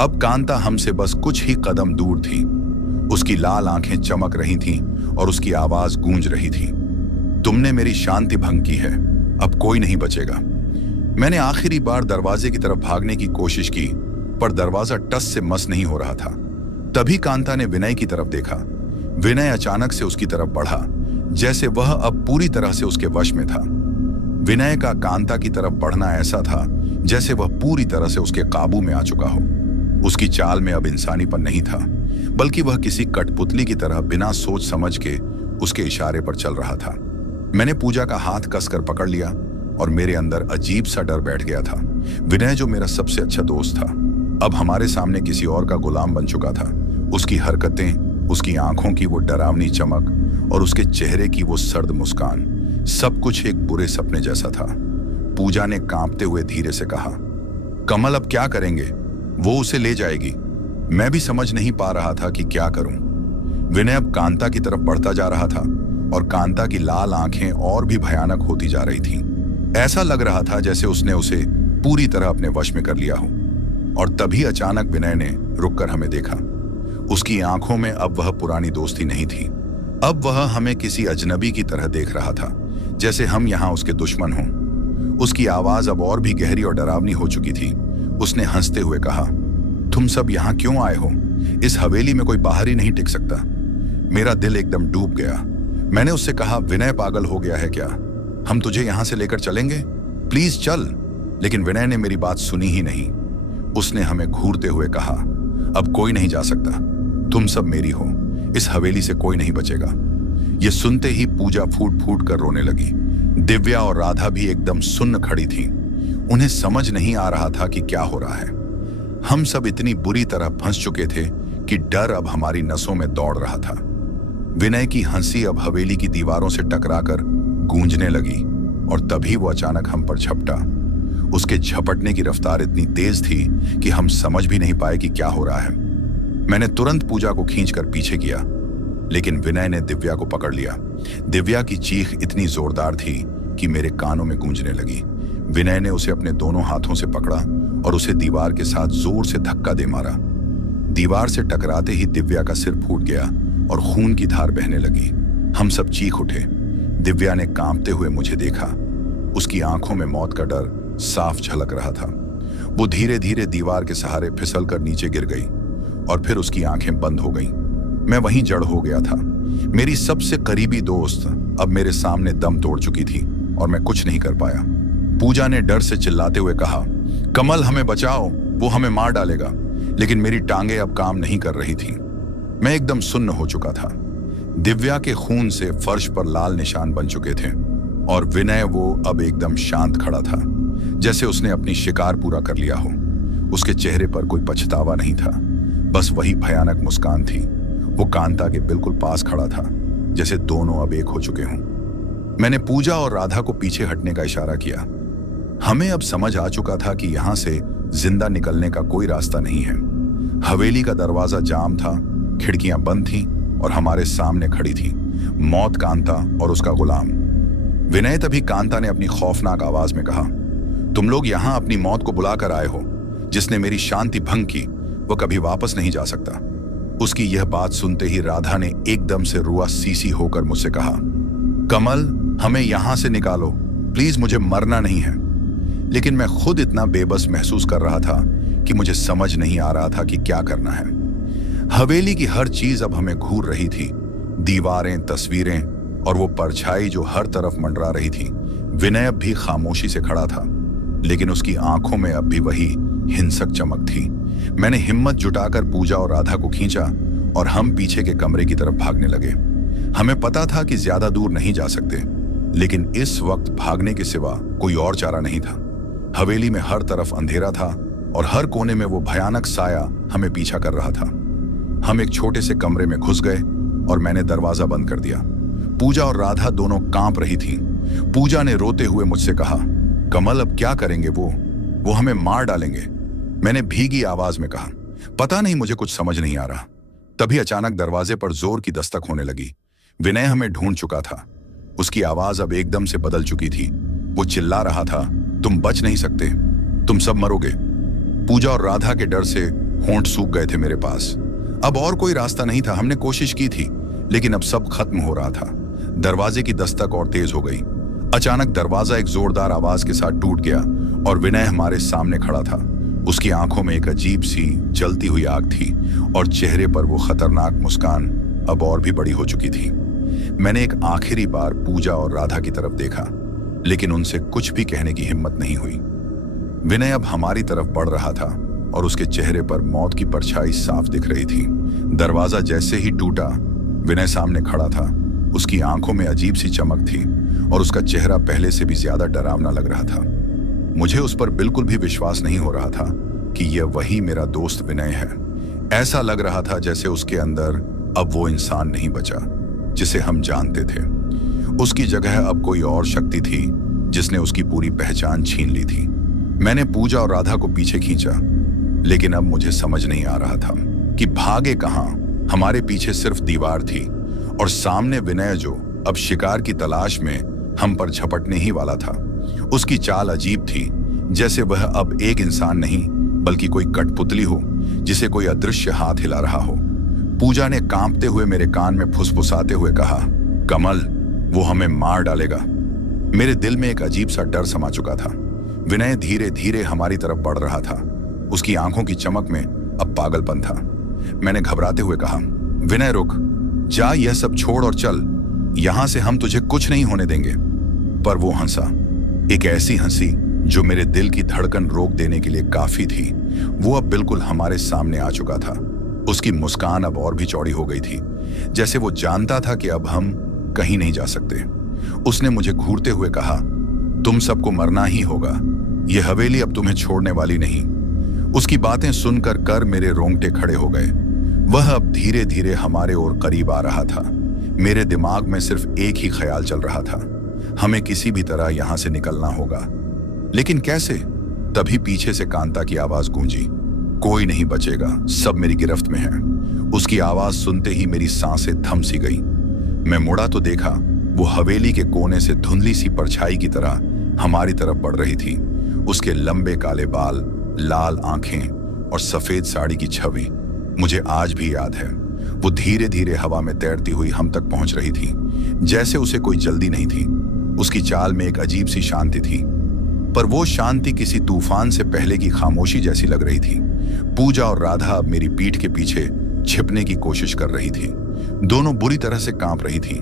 अब कांता हमसे बस कुछ ही कदम दूर थी। उसकी लाल आंखें चमक रही थीं और उसकी आवाज गूंज रही थी, तुमने मेरी शांति भंग की है, अब कोई नहीं बचेगा। मैंने आखिरी बार दरवाजे की तरफ भागने की कोशिश की, पर दरवाजा टस से मस नहीं हो रहा था। तभी कांता ने विनय की तरफ देखा। विनय अचानक से उसकी तरफ बढ़ा, जैसे वह अब पूरी तरह से उसके वश में था। विनय का कांता की तरफ बढ़ना ऐसा था जैसे वह पूरी तरह से उसके काबू में आ चुका हो। उसकी चाल में अब इंसानीपन नहीं था, बल्कि वह किसी कठपुतली की तरह बिना सोच समझ के उसके इशारे पर चल रहा था। मैंने पूजा का हाथ कसकर पकड़ लिया और मेरे अंदर अजीब सा डर बैठ गया था। विनय, जो मेरा सबसे अच्छा दोस्त था, अब हमारे सामने किसी और का गुलाम बन चुका था। उसकी हरकतें, उसकी आंखों की वो डरावनी चमक और उसके चेहरे की वो सर्द मुस्कान, सब कुछ एक बुरे सपने जैसा था। पूजा ने कांपते हुए धीरे से कहा, कमल अब क्या करेंगे? वो उसे ले जाएगी। मैं भी समझ नहीं पा रहा था कि क्या करूं। विनय अब कांता की तरफ बढ़ता जा रहा था और कांता की लाल आंखें और भी भयानक होती जा रही थीं। ऐसा लग रहा था जैसे उसने उसे पूरी तरह अपने वश में कर लिया हो। और तभी अचानक विनय ने रुककर हमें देखा। उसकी आंखों में अब वह पुरानी दोस्ती नहीं थी। अब वह हमें किसी अजनबी की तरह देख रहा था, जैसे हम यहाँ उसके दुश्मन हों। उसकी आवाज अब और भी गहरी और डरावनी हो चुकी थी। उसने हंसते हुए कहा, तुम सब यहाँ क्यों आए हो? इस हवेली में कोई बाहर ही नहीं टिक सकता। मेरा दिल एकदम डूब गया। मैंने उससे कहा, विनय पागल हो गया है क्या? हम तुझे यहाँ से लेकर चलेंगे, प्लीज चल। लेकिन विनय ने मेरी बात सुनी ही नहीं। उसने हमें घूरते हुए कहा, अब कोई नहीं जा सकता, तुम सब मेरी हो, इस हवेली से कोई नहीं बचेगा। ये सुनते ही पूजा फूट फूट कर रोने लगी। दिव्या और राधा भी एकदम सुन्न खड़ी थी। उन्हें समझ नहीं आ रहा था कि क्या हो रहा है। हम सब इतनी बुरी तरह फंस चुके थे कि डर अब हमारी नसों में दौड़ रहा था। विनय की हंसी अब हवेली की दीवारों से टकराकर गूंजने लगी और तभी वो अचानक हम पर झपटा। उसके झपटने की रफ्तार इतनी तेज थी कि हम समझ भी नहीं पाए कि क्या हो रहा है। मैंने तुरंत पूजा को खींचकर पीछे किया, लेकिन विनय ने दिव्या को पकड़ लिया। दिव्या की चीख इतनी जोरदार थी कि मेरे कानों में गूंजने लगी। विनय ने उसे अपने दोनों हाथों से पकड़ा और उसे दीवार के साथ जोर से धक्का दे मारा। दीवार से टकराते ही दिव्या का सिर फूट गया और खून की धार बहने लगी। हम सब चीख उठे। दिव्या ने कांपते हुए मुझे देखा। उसकी आंखों में मौत का डर साफ झलक रहा था। वो धीरे धीरे दीवार के सहारे फिसल कर नीचे गिर गई और फिर उसकी आंखें बंद हो गईं। मैं वहीं जड़ हो गया था। मेरी सबसे करीबी दोस्त अब मेरे सामने दम तोड़ चुकी थी और मैं कुछ नहीं कर पाया। पूजा ने डर से चिल्लाते हुए कहा, कमल हमें बचाओ, वो हमें मार डालेगा। लेकिन मेरी टांगें अब काम नहीं कर रही थीं। मैं एकदम सुन्न हो चुका था। दिव्या के खून से फर्श पर लाल निशान बन चुके थे और विनय, वो अब एकदम शांत खड़ा था, जैसे उसने अपनी शिकार पूरा कर लिया हो। उसके चेहरे पर कोई पछतावा नहीं था, बस वही भयानक मुस्कान थी। वो कांता के बिल्कुल पास खड़ा था, जैसे दोनों अब एक हो चुके हों। मैंने पूजा और राधा को पीछे हटने का इशारा किया। हमें अब समझ आ चुका था कि यहां से जिंदा निकलने का कोई रास्ता नहीं है। हवेली का दरवाजा जाम था, खिड़कियां बंद थीं और हमारे सामने खड़ी थी मौत, कांता और उसका गुलाम विनय। तभी कांता ने अपनी खौफनाक आवाज में कहा, तुम लोग यहां अपनी मौत को बुलाकर आए हो। जिसने मेरी शांति भंग की वो कभी वापस नहीं जा सकता। उसकी यह बात सुनते ही राधा ने एकदम से रुआ सीसी होकर मुझसे कहा, कमल हमें यहां से निकालो प्लीज, मुझे मरना नहीं है। लेकिन मैं खुद इतना बेबस महसूस कर रहा था कि मुझे समझ नहीं आ रहा था कि क्या करना है। हवेली की हर चीज अब हमें घूर रही थी, दीवारें, तस्वीरें और वो परछाई जो हर तरफ मंडरा रही थी। विनय अब भी खामोशी से खड़ा था, लेकिन उसकी आंखों में अब भी वही हिंसक चमक थी। मैंने हिम्मत जुटाकर पूजा और राधा को खींचा और हम पीछे के कमरे की तरफ भागने लगे। हमें पता था कि ज्यादा दूर नहीं जा सकते, लेकिन इस वक्त भागने के सिवा कोई और चारा नहीं था। हवेली में हर तरफ अंधेरा था और हर कोने में वो भयानक साया हमें पीछा कर रहा था। हम एक छोटे से कमरे में घुस गए और मैंने दरवाजा बंद कर दिया। पूजा और राधा दोनों कांप रही थीं। पूजा ने रोते हुए मुझसे कहा, कमल अब क्या करेंगे? वो हमें मार डालेंगे। मैंने भीगी आवाज में कहा, पता नहीं, मुझे कुछ समझ नहीं आ रहा। तभी अचानक दरवाजे पर जोर की दस्तक होने लगी। विनय हमें ढूंढ चुका था। उसकी आवाज अब एकदम से बदल चुकी थी। वो चिल्ला रहा था, तुम बच नहीं सकते, तुम सब मरोगे। पूजा और राधा के डर से होंठ सूख गए थे मेरे पास। अब और कोई रास्ता नहीं था। हमने कोशिश की थी, लेकिन अब सब खत्म हो रहा था। दरवाजे की दस्तक और तेज हो गई। अचानक दरवाजा एक जोरदार आवाज के साथ टूट गया और विनय हमारे सामने खड़ा था। उसकी आंखों में एक अजीब सी जलती हुई आग थी और चेहरे पर वो खतरनाक मुस्कान अब और भी बड़ी हो चुकी थी। मैंने एक आखिरी बार पूजा और राधा की तरफ देखा, लेकिन उनसे कुछ भी कहने की हिम्मत नहीं हुई। विनय अब हमारी तरफ बढ़ रहा था और उसके चेहरे पर मौत की परछाई साफ दिख रही थी। दरवाजा जैसे ही टूटा, विनय सामने खड़ा था। उसकी आंखों में अजीब सी चमक थी और उसका चेहरा पहले से भी ज्यादा डरावना लग रहा था। मुझे उस पर बिल्कुल भी विश्वास नहीं हो रहा था कि यह वही मेरा दोस्त विनय है। ऐसा लग रहा था जैसे उसके अंदर अब वो इंसान नहीं बचा जिसे हम जानते थे। उसकी जगह अब कोई और शक्ति थी जिसने उसकी पूरी पहचान छीन ली थी। मैंने पूजा और राधा को पीछे खींचा, लेकिन अब मुझे समझ नहीं आ रहा था कि भागे कहां। हमारे पीछे सिर्फ दीवार थी और सामने विनय, जो अब शिकार की तलाश में हम पर झपटने ही वाला था। उसकी चाल अजीब थी, जैसे वह अब एक इंसान नहीं बल्कि कोई कठपुतली हो जिसे कोई अदृश्य हाथ हिला रहा हो। पूजा ने कांपते हुए मेरे कान में फुसफुसाते हुए कहा, कमल, वो हमें मार डालेगा। मेरे दिल में एक अजीब सा डर समा चुका था। विनय धीरे धीरे हमारी तरफ बढ़ रहा था। उसकी आंखों की चमक में अब पागलपन था। मैंने घबराते हुए कहा, विनय रुक जा, यह सब छोड़ और चल, यहां से हम तुझे कुछ नहीं होने देंगे। पर वो हंसा, एक ऐसी हंसी जो मेरे दिल की धड़कन रोक देने के लिए काफी थी। वो अब बिल्कुल हमारे सामने आ चुका था। उसकी मुस्कान अब और भी चौड़ी हो गई थी, जैसे वो जानता था कि अब हम कहीं नहीं जा सकते। उसने मुझे घूरते हुए कहा, तुम सबको मरना ही होगा, यह हवेली अब तुम्हें छोड़ने वाली नहीं। उसकी बातें सुनकर मेरे रोंगटे खड़े हो गए। वह अब धीरे धीरे हमारे ओर करीब आ रहा था। मेरे दिमाग में सिर्फ एक ही ख्याल चल रहा था, हमें किसी भी तरह यहां से निकलना होगा। लेकिन कैसे? तभी पीछे से कांता की आवाज गूंजी, कोई नहीं बचेगा, सब मेरी गिरफ्त में है। उसकी आवाज सुनते ही मेरी सांसें थम सी गई। मैं मुड़ा तो देखा, वो हवेली के कोने से धुंधली सी परछाई की तरह हमारी तरफ बढ़ रही थी। उसके लंबे काले बाल, लाल आंखें और सफेद साड़ी की छवि मुझे आज भी याद है। वो धीरे धीरे हवा में तैरती हुई हम तक पहुंच रही थी, जैसे उसे कोई जल्दी नहीं थी। उसकी चाल में एक अजीब सी शांति थी, पर वो शांति किसी तूफान से पहले की खामोशी जैसी लग रही थी। पूजा और राधा अब मेरी पीठ के पीछे छिपने की कोशिश कर रही थी। दोनों बुरी तरह से कांप रही थी।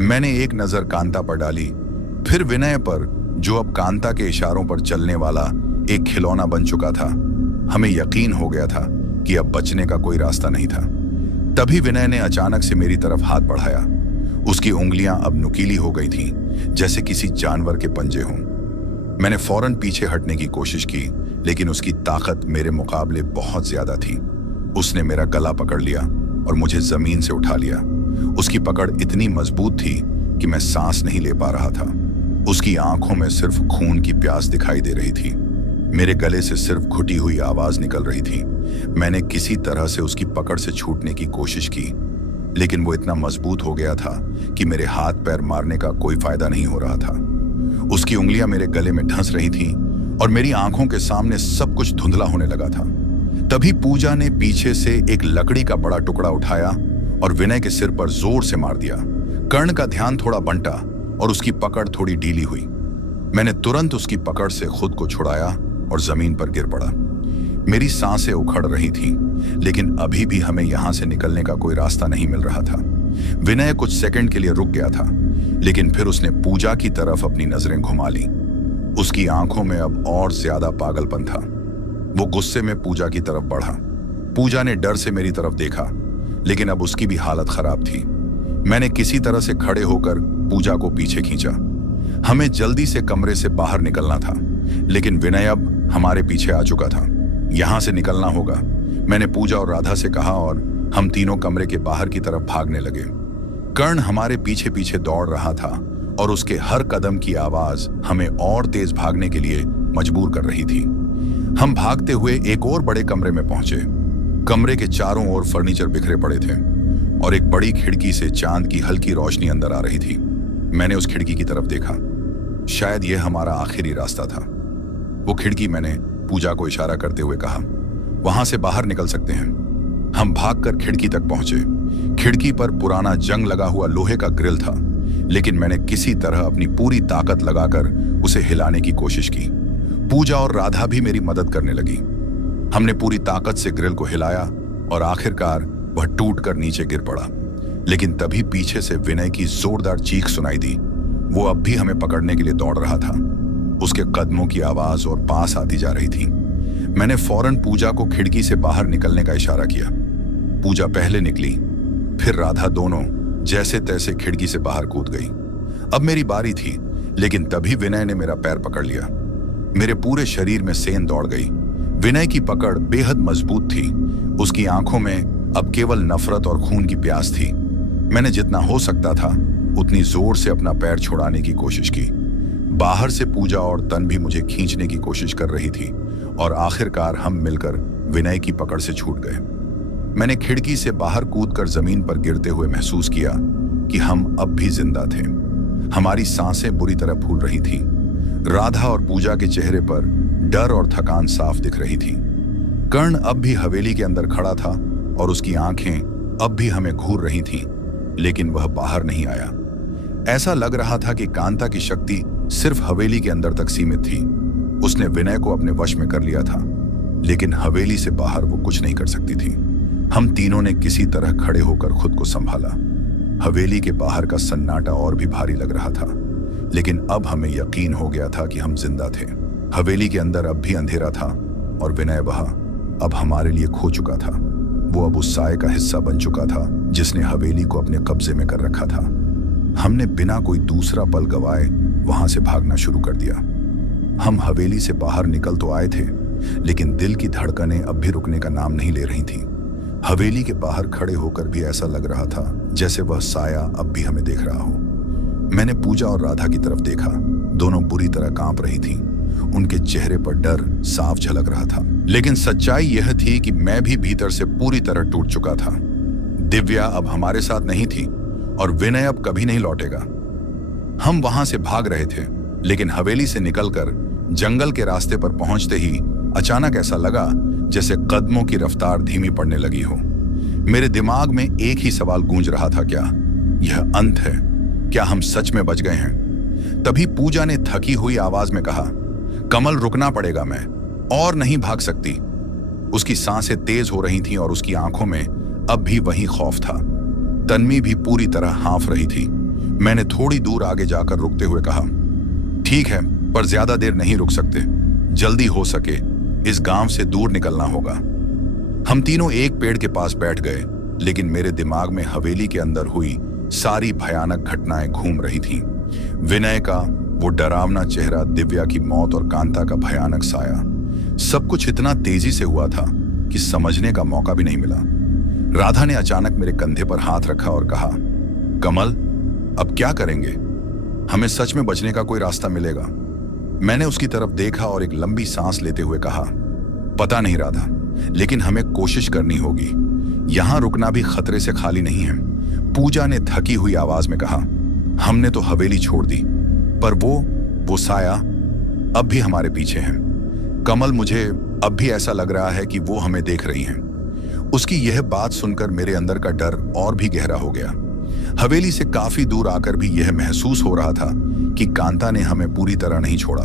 मैंने एक नजर कांता पर डाली, फिर विनय पर, जो अब कांता के इशारों पर चलने वाला एक खिलौना बन चुका था। हमें यकीन हो गया था कि अब बचने का कोई रास्ता नहीं था। तभी विनय ने अचानक से मेरी तरफ हाथ बढ़ाया। उसकी उंगलियां अब नुकीली हो गई थीं, जैसे किसी जानवर के पंजे हों। मैंने फौरन पीछे हटने की कोशिश की, लेकिन उसकी ताकत मेरे मुकाबले बहुत ज्यादा थी। उसने मेरा गला पकड़ लिया और मुझे जमीन से उठा लिया। उसकी पकड़ इतनी मजबूत थी कि मैं सांस नहीं ले पा रहा था। उसकी आंखों में सिर्फ खून की प्यास दिखाई दे रही थी। मेरे गले से सिर्फ घुटी हुई आवाज निकल रही थी। मैंने किसी तरह से उसकी पकड़ से छूटने की कोशिश की, लेकिन वो इतना मजबूत हो गया था कि मेरे हाथ पैर मारने का कोई फायदा नहीं हो रहा था। उसकी उंगलियां मेरे गले में धंस रही थीं और मेरी आंखों के सामने सब कुछ धुंधला होने लगा था। तभी पूजा ने पीछे से एक लकड़ी का बड़ा टुकड़ा उठाया और विनय के सिर पर जोर से मार दिया। कर्ण का ध्यान थोड़ा बंटा और उसकी पकड़ थोड़ी ढीली हुई। मैंने तुरंत उसकी पकड़ से खुद को छुड़ाया और जमीन पर गिर पड़ा। मेरी सांसें उखड़ रही थीं, लेकिन अभी भी हमें यहां से निकलने का कोई रास्ता नहीं मिल रहा था। विनय कुछ सेकंड के लिए रुक गया था, लेकिन फिर उसने पूजा की तरफ अपनी नजरें घुमा ली। उसकी आंखों में अब और ज्यादा पागलपन था। वो गुस्से में पूजा की तरफ बढ़ा। पूजा ने डर से मेरी तरफ देखा, लेकिन अब उसकी भी हालत खराब थी। मैंने किसी तरह से खड़े होकर पूजा को पीछे खींचा। हमें जल्दी से कमरे से बाहर निकलना था, लेकिन विनय अब हमारे पीछे आ चुका था। यहां से निकलना होगा, मैंने पूजा और राधा से कहा और हम तीनों कमरे के बाहर की तरफ भागने लगे। कर्ण हमारे पीछे पीछे दौड़ रहा था और उसके हर कदम की आवाज हमें और तेज भागने के लिए मजबूर कर रही थी। हम भागते हुए एक और बड़े कमरे में पहुंचे। कमरे के चारों ओर फर्नीचर बिखरे पड़े थे और एक बड़ी खिड़की से चांद की हल्की रोशनी अंदर आ रही थी। मैंने उस खिड़की की तरफ देखा। शायद यह हमारा आखिरी रास्ता था। वो खिड़की, मैंने पूजा को इशारा करते हुए कहा, वहां से बाहर निकल सकते हैं। हम भागकर खिड़की तक पहुंचे। खिड़की पर पुराना जंग लगा हुआ लोहे का ग्रिल था, लेकिन मैंने किसी तरह अपनी पूरी ताकत लगाकर उसे हिलाने की कोशिश की। पूजा और राधा भी मेरी मदद करने लगी। हमने पूरी ताकत से ग्रिल को हिलाया और आखिरकार वह टूटकर नीचे गिर पड़ा। लेकिन तभी पीछे से विनय की जोरदार चीख सुनाई दी। वो अब भी हमें पकड़ने के लिए दौड़ रहा था। उसके कदमों की आवाज और पास आती जा रही थी। मैंने फौरन पूजा को खिड़की से बाहर निकलने का इशारा किया। पूजा पहले निकली, फिर राधा, दोनों जैसे तैसे खिड़की से बाहर कूद गई। अब मेरी बारी थी, लेकिन तभी विनय ने मेरा पैर पकड़ लिया। मेरे पूरे शरीर में सेंध दौड़ गई। विनय की पकड़ बेहद मजबूत थी। उसकी आंखों में अब केवल नफरत और खून की प्यास थी। मैंने जितना हो सकता था उतनी जोर से अपना पैर छुड़ाने की कोशिश की। बाहर से पूजा और तन भी मुझे खींचने की कोशिश कर रही थी और आखिरकार हम मिलकर विनय की पकड़ से छूट गए। मैंने खिड़की से बाहर कूदकर जमीन पर गिरते हुए महसूस किया कि हम अब भी जिंदा थे। हमारी सांसें बुरी तरह फूल रही थीं। राधा और पूजा के चेहरे पर डर और थकान साफ दिख रही थी। कर्ण अब भी हवेली के अंदर खड़ा था और उसकी आंखें अब भी हमें घूर रही थीं, लेकिन वह बाहर नहीं आया। ऐसा लग रहा था कि कांता की शक्ति सिर्फ हवेली के अंदर तक सीमित थी। उसने विनय को अपने वश में कर लिया था, लेकिन हवेली से बाहर वो कुछ नहीं कर सकती थी। हम तीनों ने किसी तरह खड़े होकर खुद को संभाला। हवेली के बाहर का सन्नाटा और भी भारी लग रहा था, लेकिन अब हमें यकीन हो गया था कि हम जिंदा थे। हवेली के अंदर अब भी अंधेरा था और विनय वहां अब हमारे लिए खो चुका था। वो अब उस साए का हिस्सा बन चुका था जिसने हवेली को अपने कब्जे में कर रखा था। हमने बिना कोई दूसरा पल गवाए वहां से भागना शुरू कर दिया। हम हवेली से बाहर निकल तो आए थे, लेकिन दिल की धड़कनें अब भी रुकने का नाम नहीं ले रही थीं। हवेली के बाहर खड़े होकर भी ऐसा लग रहा था जैसे वह साया अब भी हमें देख रहा हो। मैंने पूजा और राधा की तरफ देखा। दोनों बुरी तरह कांप रही थीं। उनके चेहरे पर डर साफ झलक रहा था, लेकिन सच्चाई यह थी कि मैं भी भीतर से पूरी तरह टूट चुका था। दिव्या अब हमारे साथ नहीं थी और विनय अब कभी नहीं लौटेगा। हम वहां से भाग रहे थे, लेकिन हवेली से निकलकर जंगल के रास्ते पर पहुंचते ही अचानक ऐसा लगा जैसे कदमों की रफ्तार धीमी पड़ने लगी हो। मेरे दिमाग में एक ही सवाल गूंज रहा था, क्या यह अंत है? क्या हम सच में बच गए हैं? तभी पूजा ने थकी हुई आवाज में कहा, कमल, रुकना पड़ेगा, मैं और नहीं भाग सकती। उसकी सांसें तेज हो रही थीं और उसकी आंखों में अब भी वही खौफ था। तन्वी भी पूरी तरह हाँफ रही थी। मैंने थोड़ी दूर आगे जाकर रुकते हुए कहा, ठीक है, पर ज्यादा देर नहीं रुक सकते। जल्दी हो सके इस गांव से दूर निकलना होगा। हम तीनों एक पेड़ के पास बैठ गए, लेकिन मेरे दिमाग में हवेली के अंदर हुई सारी भयानक घटनाएं घूम रही थीं। विनय का वो डरावना चेहरा, दिव्या की मौत और कांता का भयानक साया, सब कुछ इतना तेजी से हुआ था कि समझने का मौका भी नहीं मिला। राधा ने अचानक मेरे कंधे पर हाथ रखा और कहा, कमल, अब क्या करेंगे? हमें सच में बचने का कोई रास्ता मिलेगा? मैंने उसकी तरफ देखा और एक लंबी सांस लेते हुए कहा, पता नहीं राधा, लेकिन हमें कोशिश करनी होगी। यहां रुकना भी खतरे से खाली नहीं है। पूजा ने थकी हुई आवाज में कहा, हमने तो हवेली छोड़ दी, पर वो साया अब भी हमारे पीछे है। कमल, मुझे अब भी ऐसा लग रहा है कि वो हमें देख रही हैं। उसकी यह बात सुनकर मेरे अंदर का डर और भी गहरा हो गया। हवेली से काफी दूर आकर भी यह महसूस हो रहा था कि कांता ने हमें पूरी तरह नहीं छोड़ा।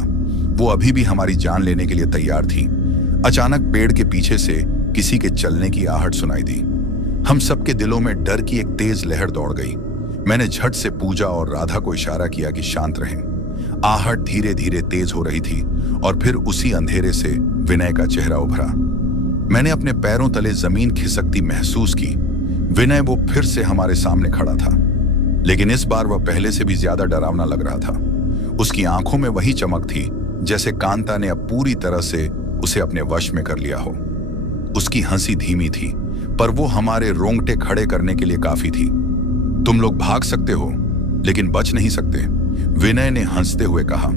वो अभी भी हमारी जान लेने के लिए तैयार थी। अचानक पेड़ के पीछे से किसी के चलने की आहट सुनाई दी। हम सबके दिलों में डर की एक तेज लहर दौड़ गई। मैंने झट से पूजा और राधा को इशारा किया कि शांत रहें। आहट धीरे धीरे तेज हो रही थी और फिर उसी अंधेरे से विनय का चेहरा उभरा। मैंने अपने पैरों तले जमीन खिसकती महसूस की। विनय वो फिर से हमारे सामने खड़ा था, लेकिन इस बार वह पहले से भी ज्यादा डरावना लग रहा था। उसकी आंखों में वही चमक थी जैसे कांता ने अब पूरी तरह से उसे अपने वश में कर लिया हो। उसकी हंसी धीमी थी, पर वो हमारे रोंगटे खड़े करने के लिए काफी थी। तुम लोग भाग सकते हो, लेकिन बच नहीं सकते, विनय ने हंसते हुए कहा।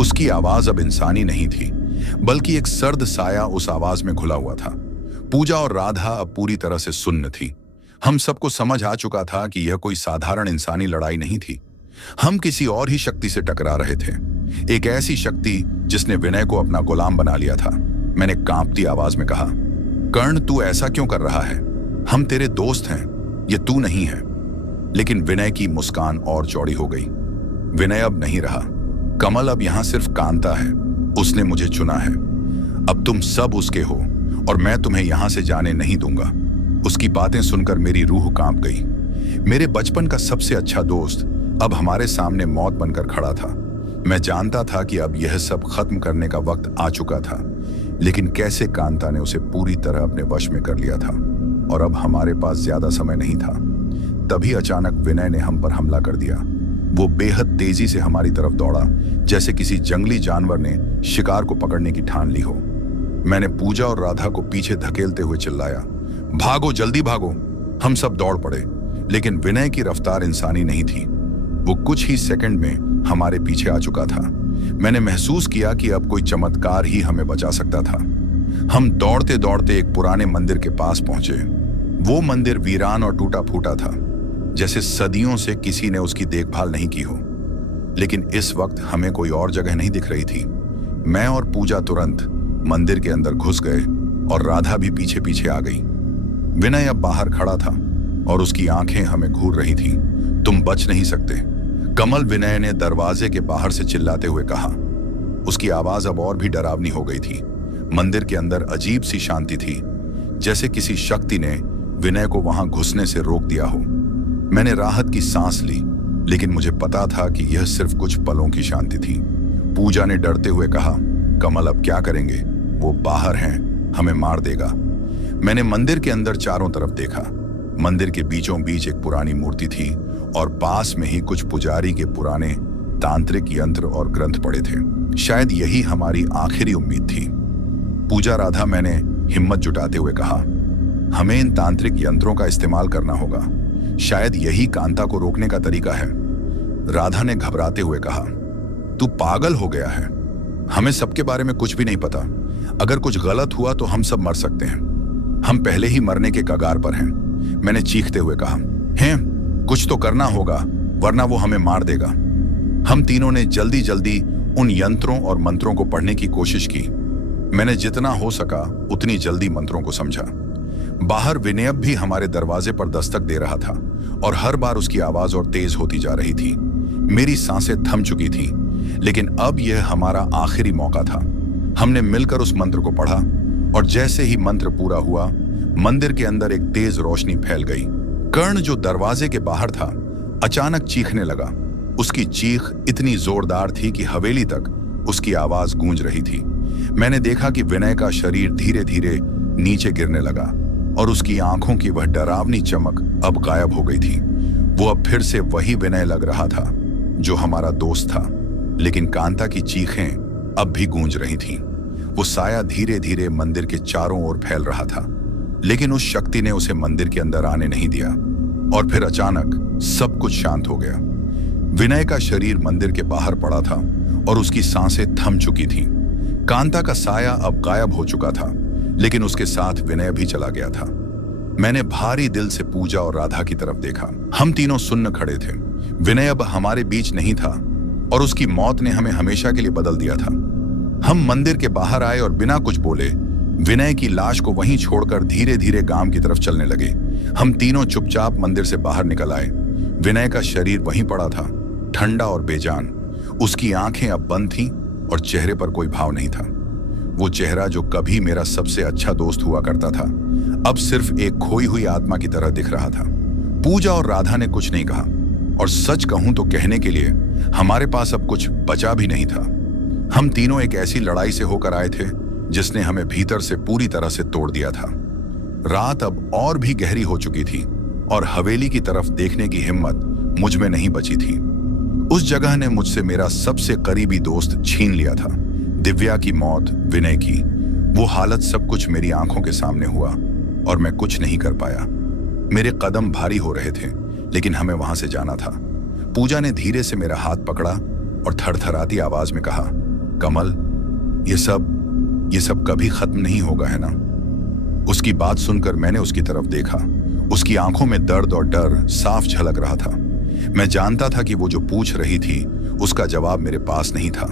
उसकी आवाज अब इंसानी नहीं थी, बल्कि एक सर्द साया उस आवाज में घुला हुआ था। पूजा और राधा अब पूरी तरह से सुन्न थी। हम सबको समझ आ चुका था कि यह कोई साधारण इंसानी लड़ाई नहीं थी। हम किसी और ही शक्ति से टकरा रहे थे, एक ऐसी शक्ति जिसने विनय को अपना गुलाम बना लिया था। मैंने कांपती आवाज में कहा, कर्ण, तू ऐसा क्यों कर रहा है? हम तेरे दोस्त हैं, ये तू नहीं है। लेकिन विनय की मुस्कान और चौड़ी हो गई। विनय अब नहीं रहा। कमल अब यहां सिर्फ कांता है। उसने मुझे चुना है। अब तुम सब उसके हो और मैं तुम्हें यहां से जाने नहीं दूंगा। उसकी बातें सुनकर मेरी रूह कांप गई। मेरे बचपन का सबसे अच्छा दोस्त अब हमारे सामने मौत बनकर खड़ा था। मैं जानता था कि अब यह सब खत्म करने का वक्त आ चुका था, लेकिन कैसे कांता ने उसे पूरी तरह अपने वश में कर लिया था और अब हमारे पास ज्यादा समय नहीं था। तभी अचानक विनय ने हम पर हमला कर दिया। वो बेहद तेजी से हमारी तरफ दौड़ा, जैसे किसी जंगली जानवर ने शिकार को पकड़ने की ठान ली हो। मैंने पूजा और राधा को पीछे धकेलते हुए चिल्लाया, भागो, जल्दी भागो। हम सब दौड़ पड़े, लेकिन विनय की रफ्तार इंसानी नहीं थी। वो कुछ ही सेकंड में हमारे पीछे आ चुका था। मैंने महसूस किया कि अब कोई चमत्कार ही हमें बचा सकता था। हम दौड़ते दौड़ते एक पुराने मंदिर के पास पहुंचे। वो मंदिर वीरान और टूटा फूटा था, जैसे सदियों से किसी ने उसकी देखभाल नहीं की हो। लेकिन इस वक्त हमें कोई और जगह नहीं दिख रही थी। मैं और पूजा तुरंत मंदिर के अंदर घुस गए और राधा भी पीछे पीछे आ गई। विनय अब बाहर खड़ा था और उसकी आंखें हमें घूर रही थीं। तुम बच नहीं सकते, कमल, विनय ने दरवाजे के बाहर से चिल्लाते हुए कहा। उसकी आवाज अब और भी डरावनी हो गई थी। मंदिर के अंदर अजीब सी शांति थी, जैसे किसी शक्ति ने विनय को वहां घुसने से रोक दिया हो। मैंने राहत की सांस ली, लेकिन मुझे पता था कि यह सिर्फ कुछ पलों की शांति थी। पूजा ने डरते हुए कहा, कमल, अब क्या करेंगे? वो बाहर हैं, हमें मार देगा। मैंने मंदिर के अंदर चारों तरफ देखा। मंदिर के बीचों बीच एक पुरानी मूर्ति थी और पास में ही कुछ पुजारी के पुराने तांत्रिक यंत्र और ग्रंथ पड़े थे। शायद यही हमारी आखिरी उम्मीद थी। पूजा, राधा, मैंने हिम्मत जुटाते हुए कहा, हमें इन तांत्रिक यंत्रों का इस्तेमाल करना होगा। शायद यही कांता को रोकने का तरीका है। राधा ने घबराते हुए कहा, तू पागल हो गया है। हमें सबके बारे में कुछ भी नहीं पता। अगर कुछ गलत हुआ तो हम सब मर सकते हैं। हम पहले ही मरने के कगार पर हैं। मैंने चीखते हुए कहा, हैं, कुछ तो करना होगा, वरना वो हमें मार देगा। हम तीनों ने जल्दी जल्दी उन यंत्रों और मंत्रों को पढ़ने की कोशिश की। मैंने जितना हो सका उतनी जल्दी मंत्रों को समझा। बाहर विनय भी हमारे दरवाजे पर दस्तक दे रहा था और हर बार उसकी आवाज और तेज होती जा रही थी। मेरी सांसें थम चुकी थी, लेकिन अब यह हमारा आखिरी मौका था। हमने मिलकर उस मंत्र को पढ़ा और जैसे ही मंत्र पूरा हुआ, मंदिर के अंदर एक तेज रोशनी फैल गई। कर्ण, जो दरवाजे के बाहर था, अचानक चीखने लगा। उसकी चीख इतनी जोरदार थी कि हवेली तक उसकी आवाज गूंज रही थी। मैंने देखा कि विनय का शरीर धीरे धीरे नीचे गिरने लगा और उसकी आंखों की वह डरावनी चमक अब गायब हो गई थी। वो अब फिर से वही विनय लग रहा था जो हमारा दोस्त था, लेकिन कांता की चीखें अब भी गूंज रही थीं। वो साया धीरे धीरे मंदिर के चारों ओर फैल रहा था, लेकिन उस शक्ति ने उसे मंदिर के अंदर आने नहीं दिया। और फिर अचानक सब कुछ शांत हो गया। विनय का शरीर मंदिर के बाहर पड़ा था और उसकी सांसें थम चुकी थीं। कांता का साया अब गायब हो चुका था, लेकिन उसके साथ विनय भी चला गया था। मैंने भारी दिल से पूजा और राधा की तरफ देखा। हम तीनों सुन्न खड़े थे। विनय अब हमारे बीच नहीं था और उसकी मौत ने हमें हमेशा के लिए बदल दिया था। हम मंदिर के बाहर आए और बिना कुछ बोले विनय की लाश को वहीं छोड़कर धीरे धीरे गांव की तरफ चलने लगे। हम तीनों चुपचाप मंदिर से बाहर निकल आए। विनय का शरीर वहीं पड़ा था, ठंडा और बेजान। उसकी आंखें अब बंद थीं और चेहरे पर कोई भाव नहीं था। वो चेहरा जो कभी मेरा सबसे अच्छा दोस्त हुआ करता था, अब सिर्फ एक खोई हुई आत्मा की तरह दिख रहा था। पूजा और राधा ने कुछ नहीं कहा, और सच कहूं तो कहने के लिए हमारे पास अब कुछ बचा भी नहीं था। हम तीनों एक ऐसी लड़ाई से होकर आए थे जिसने हमें भीतर से पूरी तरह से तोड़ दिया था। रात अब और भी गहरी हो चुकी थी और हवेली की तरफ देखने की हिम्मत मुझ में नहीं बची थी। उस जगह ने मुझसे मेरा सबसे करीबी दोस्त छीन लिया था। दिव्या की मौत, विनय की वो हालत, सब कुछ मेरी आंखों के सामने हुआ और मैं कुछ नहीं कर पाया। मेरे कदम भारी हो रहे थे, लेकिन हमें वहां से जाना था। पूजा ने धीरे से मेरा हाथ पकड़ा और थरथराती आवाज में कहा, कमल, ये सब कभी खत्म नहीं होगा, है ना? उसकी बात सुनकर मैंने उसकी तरफ देखा। उसकी आंखों में दर्द और डर साफ झलक रहा था। मैं जानता था कि वो जो पूछ रही थी उसका जवाब मेरे पास नहीं था।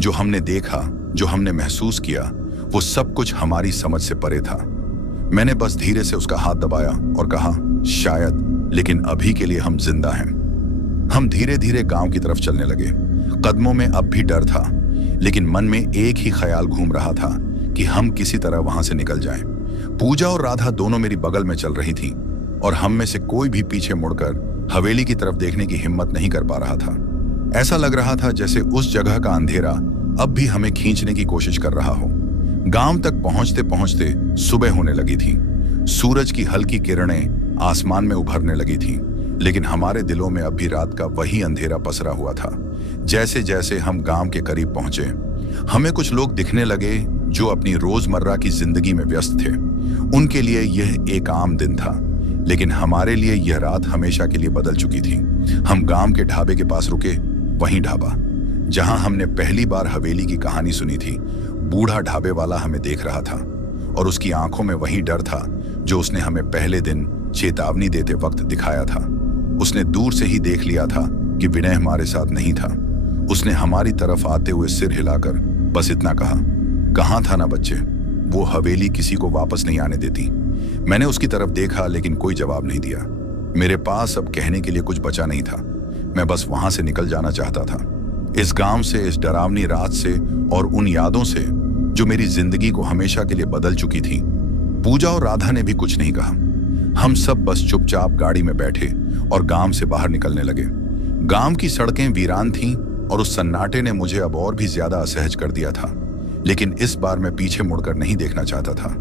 जो हमने देखा, जो हमने महसूस किया, वो सब कुछ हमारी समझ से परे था। मैंने बस धीरे से उसका हाथ दबाया और कहा, शायद, लेकिन अभी के लिए हम जिंदा हैं। हम धीरे धीरे गांव की तरफ चलने लगे। कदमों में अब भी डर था, लेकिन मन में एक ही ख्याल घूम रहा था कि हम किसी तरह वहां से निकल जाएं। पूजा और राधा दोनों मेरी बगल में चल रही थीं और हम में से कोई भी पीछे मुड़कर हवेली की तरफ देखने की हिम्मत नहीं कर पा रहा था। ऐसा लग रहा था जैसे उस जगह का अंधेरा अब भी हमें खींचने की कोशिश कर रहा हो। गांव तक पहुंचते पहुंचते सुबह होने लगी थी। सूरज की हल्की किरणें आसमान में उभरने लगी थीं, लेकिन हमारे दिलों में अब भी रात का वही अंधेरा पसरा हुआ था। जैसे जैसे हम गांव के करीब पहुंचे, हमें कुछ लोग दिखने लगे जो अपनी रोजमर्रा की जिंदगी में व्यस्त थे। उनके लिए यह एक आम दिन था, लेकिन हमारे लिए यह रात हमेशा के लिए बदल चुकी थी। हम गांव के ढाबे के पास रुके, वहीं ढाबा जहां हमने पहली बार हवेली की कहानी सुनी थी। बूढ़ा ढाबे वाला हमें देख रहा था और उसकी आंखों में वही डर था जो उसने हमें पहले दिन चेतावनी देते वक्त दिखाया था। उसने दूर से ही देख लिया था कि विनय हमारे साथ नहीं था। उसने हमारी तरफ आते हुए सिर हिलाकर बस इतना कहा, कहाँ था ना बच्चे, वो हवेली किसी को वापस नहीं आने देती। मैंने उसकी तरफ देखा, लेकिन कोई जवाब नहीं दिया। मेरे पास अब कहने के लिए कुछ बचा नहीं था। मैं बस वहां से निकल जाना चाहता था, इस गांव से, इस डरावनी रात से और उन यादों से जो मेरी जिंदगी को हमेशा के लिए बदल चुकी थी। पूजा और राधा ने भी कुछ नहीं कहा। हम सब बस चुपचाप गाड़ी में बैठे और गांव से बाहर निकलने लगे। गांव की सड़कें वीरान थीं और उस सन्नाटे ने मुझे अब और भी ज्यादा असहज कर दिया था। लेकिन इस बार मैं पीछे मुड़कर नहीं देखना चाहता था।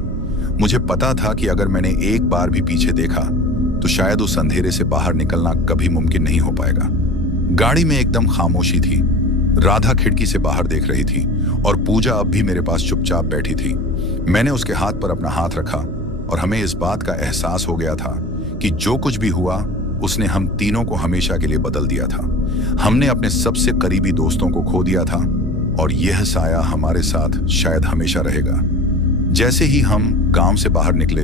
मुझे पता था कि अगर मैंने एक बार भी पीछे देखा तो शायद उस अंधेरे से बाहर निकलना कभी मुमकिन नहीं हो पाएगा। गाड़ी में एकदम खामोशी थी। राधा खिड़की से बाहर देख रही थी और पूजा अब भी मेरे पास चुपचाप बैठी थी। मैंने उसके हाथ पर अपना हाथ रखा और हमें इस बात का एहसास हो गया था कि जो कुछ भी हुआ उसने हम तीनों को हमेशा के लिए बदल दिया था। हमने अपने सबसे करीबी दोस्तों को खो दिया था और यह साया हमारे साथ शायद हमेशा रहेगा। जैसे ही हम गांव से बाहर निकले,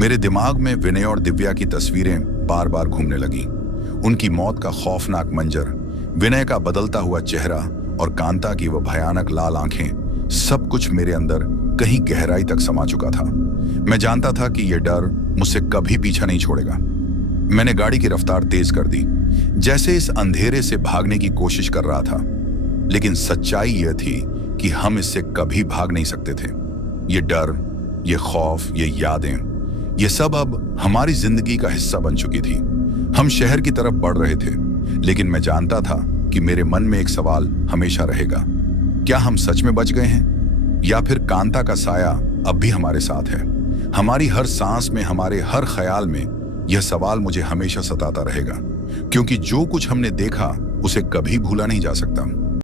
मेरे दिमाग में विनय और दिव्या की तस्वीरें बार बार घूमने लगी। उनकी मौत का खौफनाक मंजर, विनय का बदलता हुआ चेहरा और कांता की वह भयानक लाल आंखें, सब कुछ मेरे अंदर कहीं गहराई तक समा चुका था। मैं जानता था कि यह डर मुझसे कभी पीछा नहीं छोड़ेगा। मैंने गाड़ी की रफ्तार तेज कर दी, जैसे इस अंधेरे से भागने की कोशिश कर रहा था। लेकिन सच्चाई यह थी कि हम इससे कभी भाग नहीं सकते थे। ये डर, ये खौफ, ये यादें, ये सब अब हमारी जिंदगी का हिस्सा बन चुकी थी। हम शहर की तरफ बढ़ रहे थे, लेकिन मैं जानता था कि मेरे मन में एक सवाल हमेशा रहेगा, क्या हम सच में बच गए हैं या फिर कांता का साया अब भी हमारे साथ है। हमारी हर सांस में, हमारे हर ख्याल में यह सवाल मुझे हमेशा सताता रहेगा, क्योंकि जो कुछ हमने देखा उसे कभी भूला नहीं जा सकता।